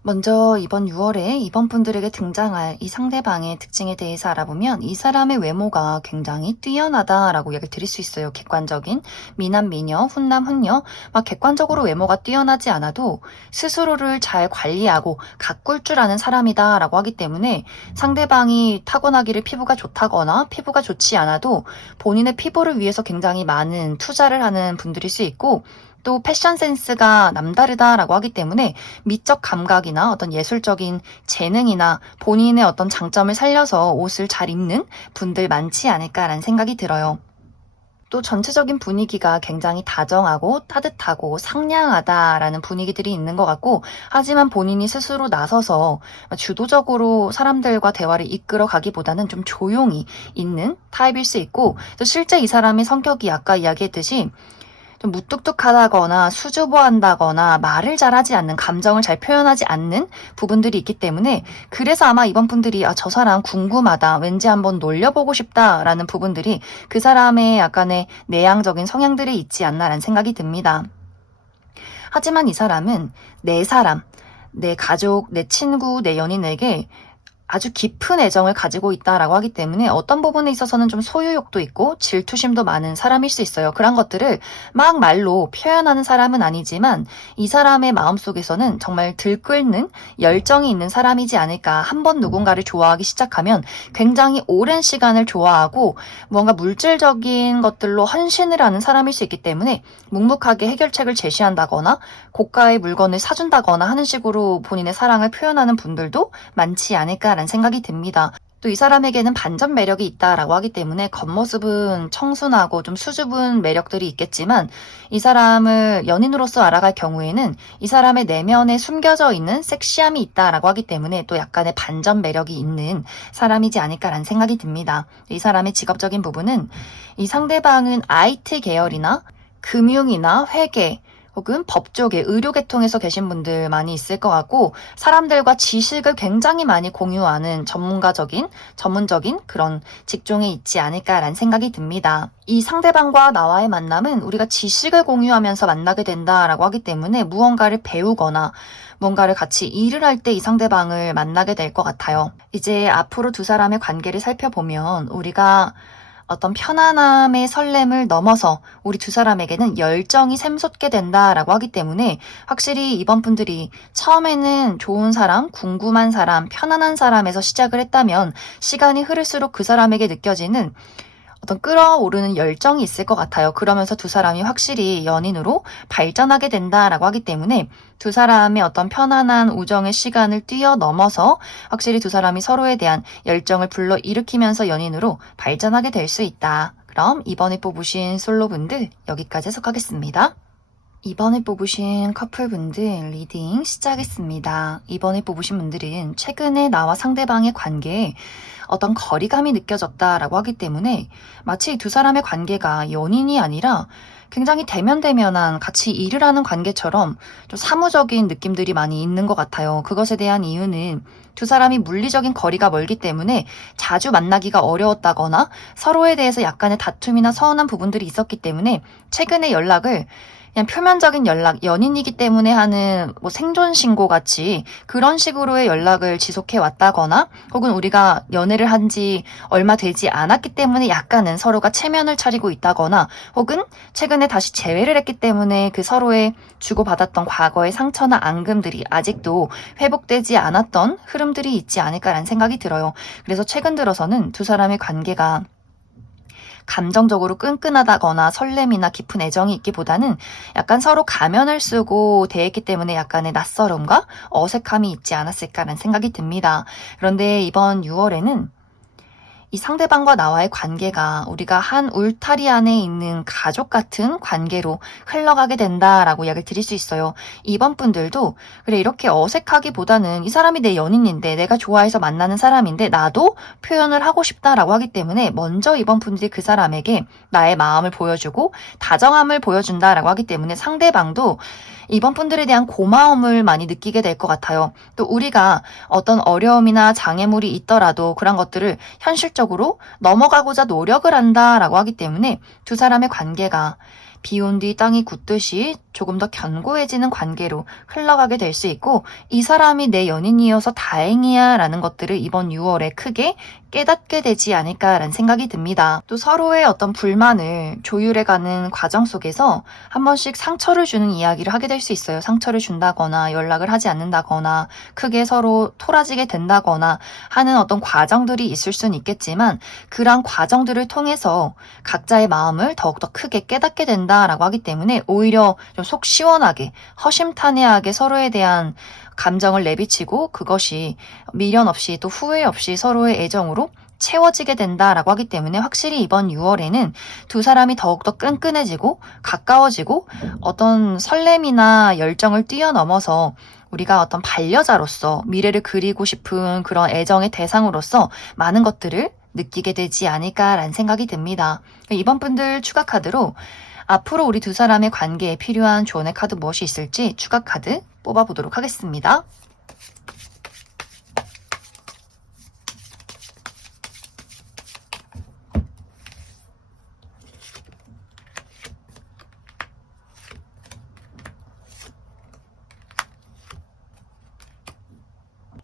먼저 이번 6월에 이번 분들에게 등장할 이 상대방의 특징에 대해서 알아보면 이 사람의 외모가 굉장히 뛰어나다라고 얘기를 드릴 수 있어요. 객관적인 미남, 미녀, 훈남, 훈녀 막 객관적으로 외모가 뛰어나지 않아도 스스로를 잘 관리하고 가꿀 줄 아는 사람이다라고 하기 때문에 상대방이 타고나기를 피부가 좋다거나 피부가 좋지 않아도 본인의 피부를 위해서 굉장히 많은 투자를 하는 분들일 수 있고 또 패션 센스가 남다르다라고 하기 때문에 미적 감각이나 어떤 예술적인 재능이나 본인의 어떤 장점을 살려서 옷을 잘 입는 분들 많지 않을까라는 생각이 들어요. 또 전체적인 분위기가 굉장히 다정하고 따뜻하고 상냥하다라는 분위기들이 있는 것 같고, 하지만 본인이 스스로 나서서 주도적으로 사람들과 대화를 이끌어 가기보다는 좀 조용히 있는 타입일 수 있고, 또 실제 이 사람의 성격이 아까 이야기했듯이 좀 무뚝뚝하다거나 수줍어한다거나 말을 잘하지 않는, 감정을 잘 표현하지 않는 부분들이 있기 때문에 그래서 아마 이번 분들이 저 사람 궁금하다, 왠지 한번 놀려보고 싶다라는 부분들이 그 사람의 약간의 내향적인 성향들이 있지 않나라는 생각이 듭니다. 하지만 이 사람은 내 사람, 내 가족, 내 친구, 내 연인에게 아주 깊은 애정을 가지고 있다라고 하기 때문에 어떤 부분에 있어서는 좀 소유욕도 있고 질투심도 많은 사람일 수 있어요. 그런 것들을 막 말로 표현하는 사람은 아니지만 이 사람의 마음속에서는 정말 들끓는 열정이 있는 사람이지 않을까. 한번 누군가를 좋아하기 시작하면 굉장히 오랜 시간을 좋아하고 뭔가 물질적인 것들로 헌신을 하는 사람일 수 있기 때문에 묵묵하게 해결책을 제시한다거나 고가의 물건을 사준다거나 하는 식으로 본인의 사랑을 표현하는 분들도 많지 않을까 라는 생각이 듭니다. 또 이 사람에게는 반전 매력이 있다라고 하기 때문에 겉모습은 청순하고 좀 수줍은 매력들이 있겠지만 이 사람을 연인으로서 알아갈 경우에는 이 사람의 내면에 숨겨져 있는 섹시함이 있다라고 하기 때문에 또 약간의 반전 매력이 있는 사람이지 않을까라는 생각이 듭니다. 이 사람의 직업적인 부분은 이 상대방은 IT 계열이나 금융이나 회계 혹은 법 쪽에 의료 계통에서 계신 분들 많이 있을 것 같고 사람들과 지식을 굉장히 많이 공유하는 전문적인 그런 직종에 있지 않을까라는 생각이 듭니다. 이 상대방과 나와의 만남은 우리가 지식을 공유하면서 만나게 된다라고 하기 때문에 무언가를 배우거나 뭔가를 같이 일을 할 때 이 상대방을 만나게 될 것 같아요. 이제 앞으로 두 사람의 관계를 살펴보면 우리가 어떤 편안함의 설렘을 넘어서 우리 두 사람에게는 열정이 샘솟게 된다라고 하기 때문에 확실히 이번 분들이 처음에는 좋은 사람, 궁금한 사람, 편안한 사람에서 시작을 했다면 시간이 흐를수록 그 사람에게 느껴지는 어떤 끌어오르는 열정이 있을 것 같아요. 그러면서 두 사람이 확실히 연인으로 발전하게 된다라고 하기 때문에 두 사람의 어떤 편안한 우정의 시간을 뛰어넘어서 확실히 두 사람이 서로에 대한 열정을 불러일으키면서 연인으로 발전하게 될 수 있다. 그럼 이번에 뽑으신 솔로분들 여기까지 해석하겠습니다. 이번에 뽑으신 커플분들 리딩 시작했습니다. 이번에 뽑으신 분들은 최근에 나와 상대방의 관계에 어떤 거리감이 느껴졌다라고 하기 때문에 마치 두 사람의 관계가 연인이 아니라 굉장히 대면대면한 같이 일을 하는 관계처럼 좀 사무적인 느낌들이 많이 있는 것 같아요. 그것에 대한 이유는 두 사람이 물리적인 거리가 멀기 때문에 자주 만나기가 어려웠다거나 서로에 대해서 약간의 다툼이나 서운한 부분들이 있었기 때문에 최근에 연락을 그냥 표면적인 연락, 연인이기 때문에 하는 뭐 생존 신고 같이 그런 식으로의 연락을 지속해 왔다거나 혹은 우리가 연애를 한 지 얼마 되지 않았기 때문에 약간은 서로가 체면을 차리고 있다거나 혹은 최근에 다시 재회를 했기 때문에 그 서로의 주고받았던 과거의 상처나 앙금들이 아직도 회복되지 않았던 흐름들이 있지 않을까라는 생각이 들어요. 그래서 최근 들어서는 두 사람의 관계가 감정적으로 끈끈하다거나 설렘이나 깊은 애정이 있기보다는 약간 서로 가면을 쓰고 대했기 때문에 약간의 낯설음과 어색함이 있지 않았을까라는 생각이 듭니다. 그런데 이번 6월에는 이 상대방과 나와의 관계가 우리가 한 울타리 안에 있는 가족 같은 관계로 흘러가게 된다라고 이야기를 드릴 수 있어요. 이번 분들도 그래 이렇게 어색하기보다는 이 사람이 내 연인인데 내가 좋아해서 만나는 사람인데 나도 표현을 하고 싶다라고 하기 때문에 먼저 이번 분들이 그 사람에게 나의 마음을 보여주고 다정함을 보여준다라고 하기 때문에 상대방도 이번 분들에 대한 고마움을 많이 느끼게 될 것 같아요. 또 우리가 어떤 어려움이나 장애물이 있더라도 그런 것들을 현실적으로 넘어가고자 노력을 한다라고 하기 때문에 두 사람의 관계가 비 온 뒤 땅이 굳듯이 조금 더 견고해지는 관계로 흘러가게 될 수 있고, 이 사람이 내 연인이어서 다행이야 라는 것들을 이번 6월에 크게 깨닫게 되지 않을까라는 생각이 듭니다. 또 서로의 어떤 불만을 조율해가는 과정 속에서 한 번씩 상처를 주는 이야기를 하게 될 수 있어요. 상처를 준다거나 연락을 하지 않는다거나 크게 서로 토라지게 된다거나 하는 어떤 과정들이 있을 수는 있겠지만, 그러한 과정들을 통해서 각자의 마음을 더욱더 크게 깨닫게 된다라고 하기 때문에 오히려 좀 속 시원하게 허심탄회하게 서로에 대한 감정을 내비치고 그것이 미련 없이 또 후회 없이 서로의 애정으로 채워지게 된다라고 하기 때문에, 확실히 이번 6월에는 두 사람이 더욱더 끈끈해지고 가까워지고 어떤 설렘이나 열정을 뛰어넘어서 우리가 어떤 반려자로서 미래를 그리고 싶은 그런 애정의 대상으로서 많은 것들을 느끼게 되지 않을까라는 생각이 듭니다. 이번 분들 추가 카드로 앞으로 우리 두 사람의 관계에 필요한 조언의 카드 무엇이 있을지 추가 카드 뽑아보도록 하겠습니다.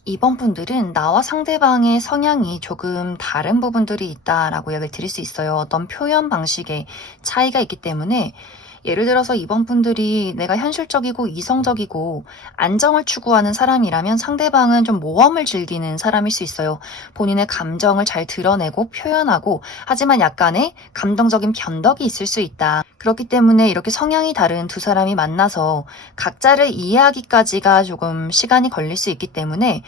이번 분들은 나와 상대방의 성향이 조금 다른 부분들이 있다라고 이야기를 드릴 수 있어요. 어떤 표현 방식에 차이가 있기 때문에, 예를 들어서 이번 분들이 내가 현실적이고 이성적이고 안정을 추구하는 사람이라면 상대방은 좀 모험을 즐기는 사람일 수 있어요. 본인의 감정을 잘 드러내고 표현하고, 하지만 약간의 감정적인 변덕이 있을 수 있다. 그렇기 때문에 이렇게 성향이 다른 두 사람이 만나서 각자를 이해하기까지가 조금 시간이 걸릴 수 있기 때문에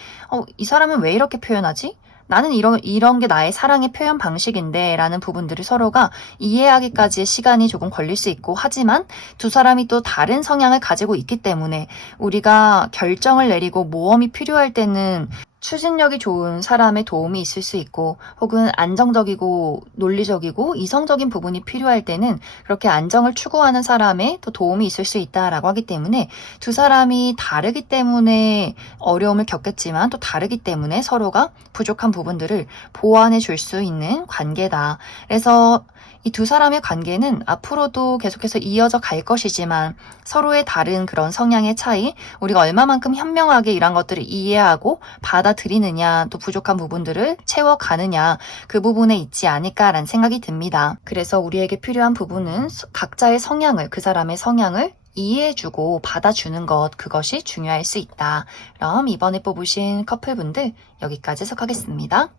이 사람은 왜 이렇게 표현하지? 나는 이런 게 나의 사랑의 표현 방식인데 라는 부분들을 서로가 이해하기까지의 시간이 조금 걸릴 수 있고, 하지만 두 사람이 또 다른 성향을 가지고 있기 때문에 우리가 결정을 내리고 모험이 필요할 때는 추진력이 좋은 사람의 도움이 있을 수 있고, 혹은 안정적이고 논리적이고 이성적인 부분이 필요할 때는 그렇게 안정을 추구하는 사람의 또 도움이 있을 수 있다라고 하기 때문에, 두 사람이 다르기 때문에 어려움을 겪겠지만 또 다르기 때문에 서로가 부족한 부분들을 보완해 줄 수 있는 관계다. 그래서 이 두 사람의 관계는 앞으로도 계속해서 이어져 갈 것이지만, 서로의 다른 그런 성향의 차이, 우리가 얼마만큼 현명하게 이런 것들을 이해하고 받아들이느냐, 또 부족한 부분들을 채워가느냐, 그 부분에 있지 않을까라는 생각이 듭니다. 그래서 우리에게 필요한 부분은 각자의 성향을, 그 사람의 성향을 이해해주고 받아주는 것, 그것이 중요할 수 있다. 그럼 이번에 뽑으신 커플분들 여기까지 해석하겠습니다.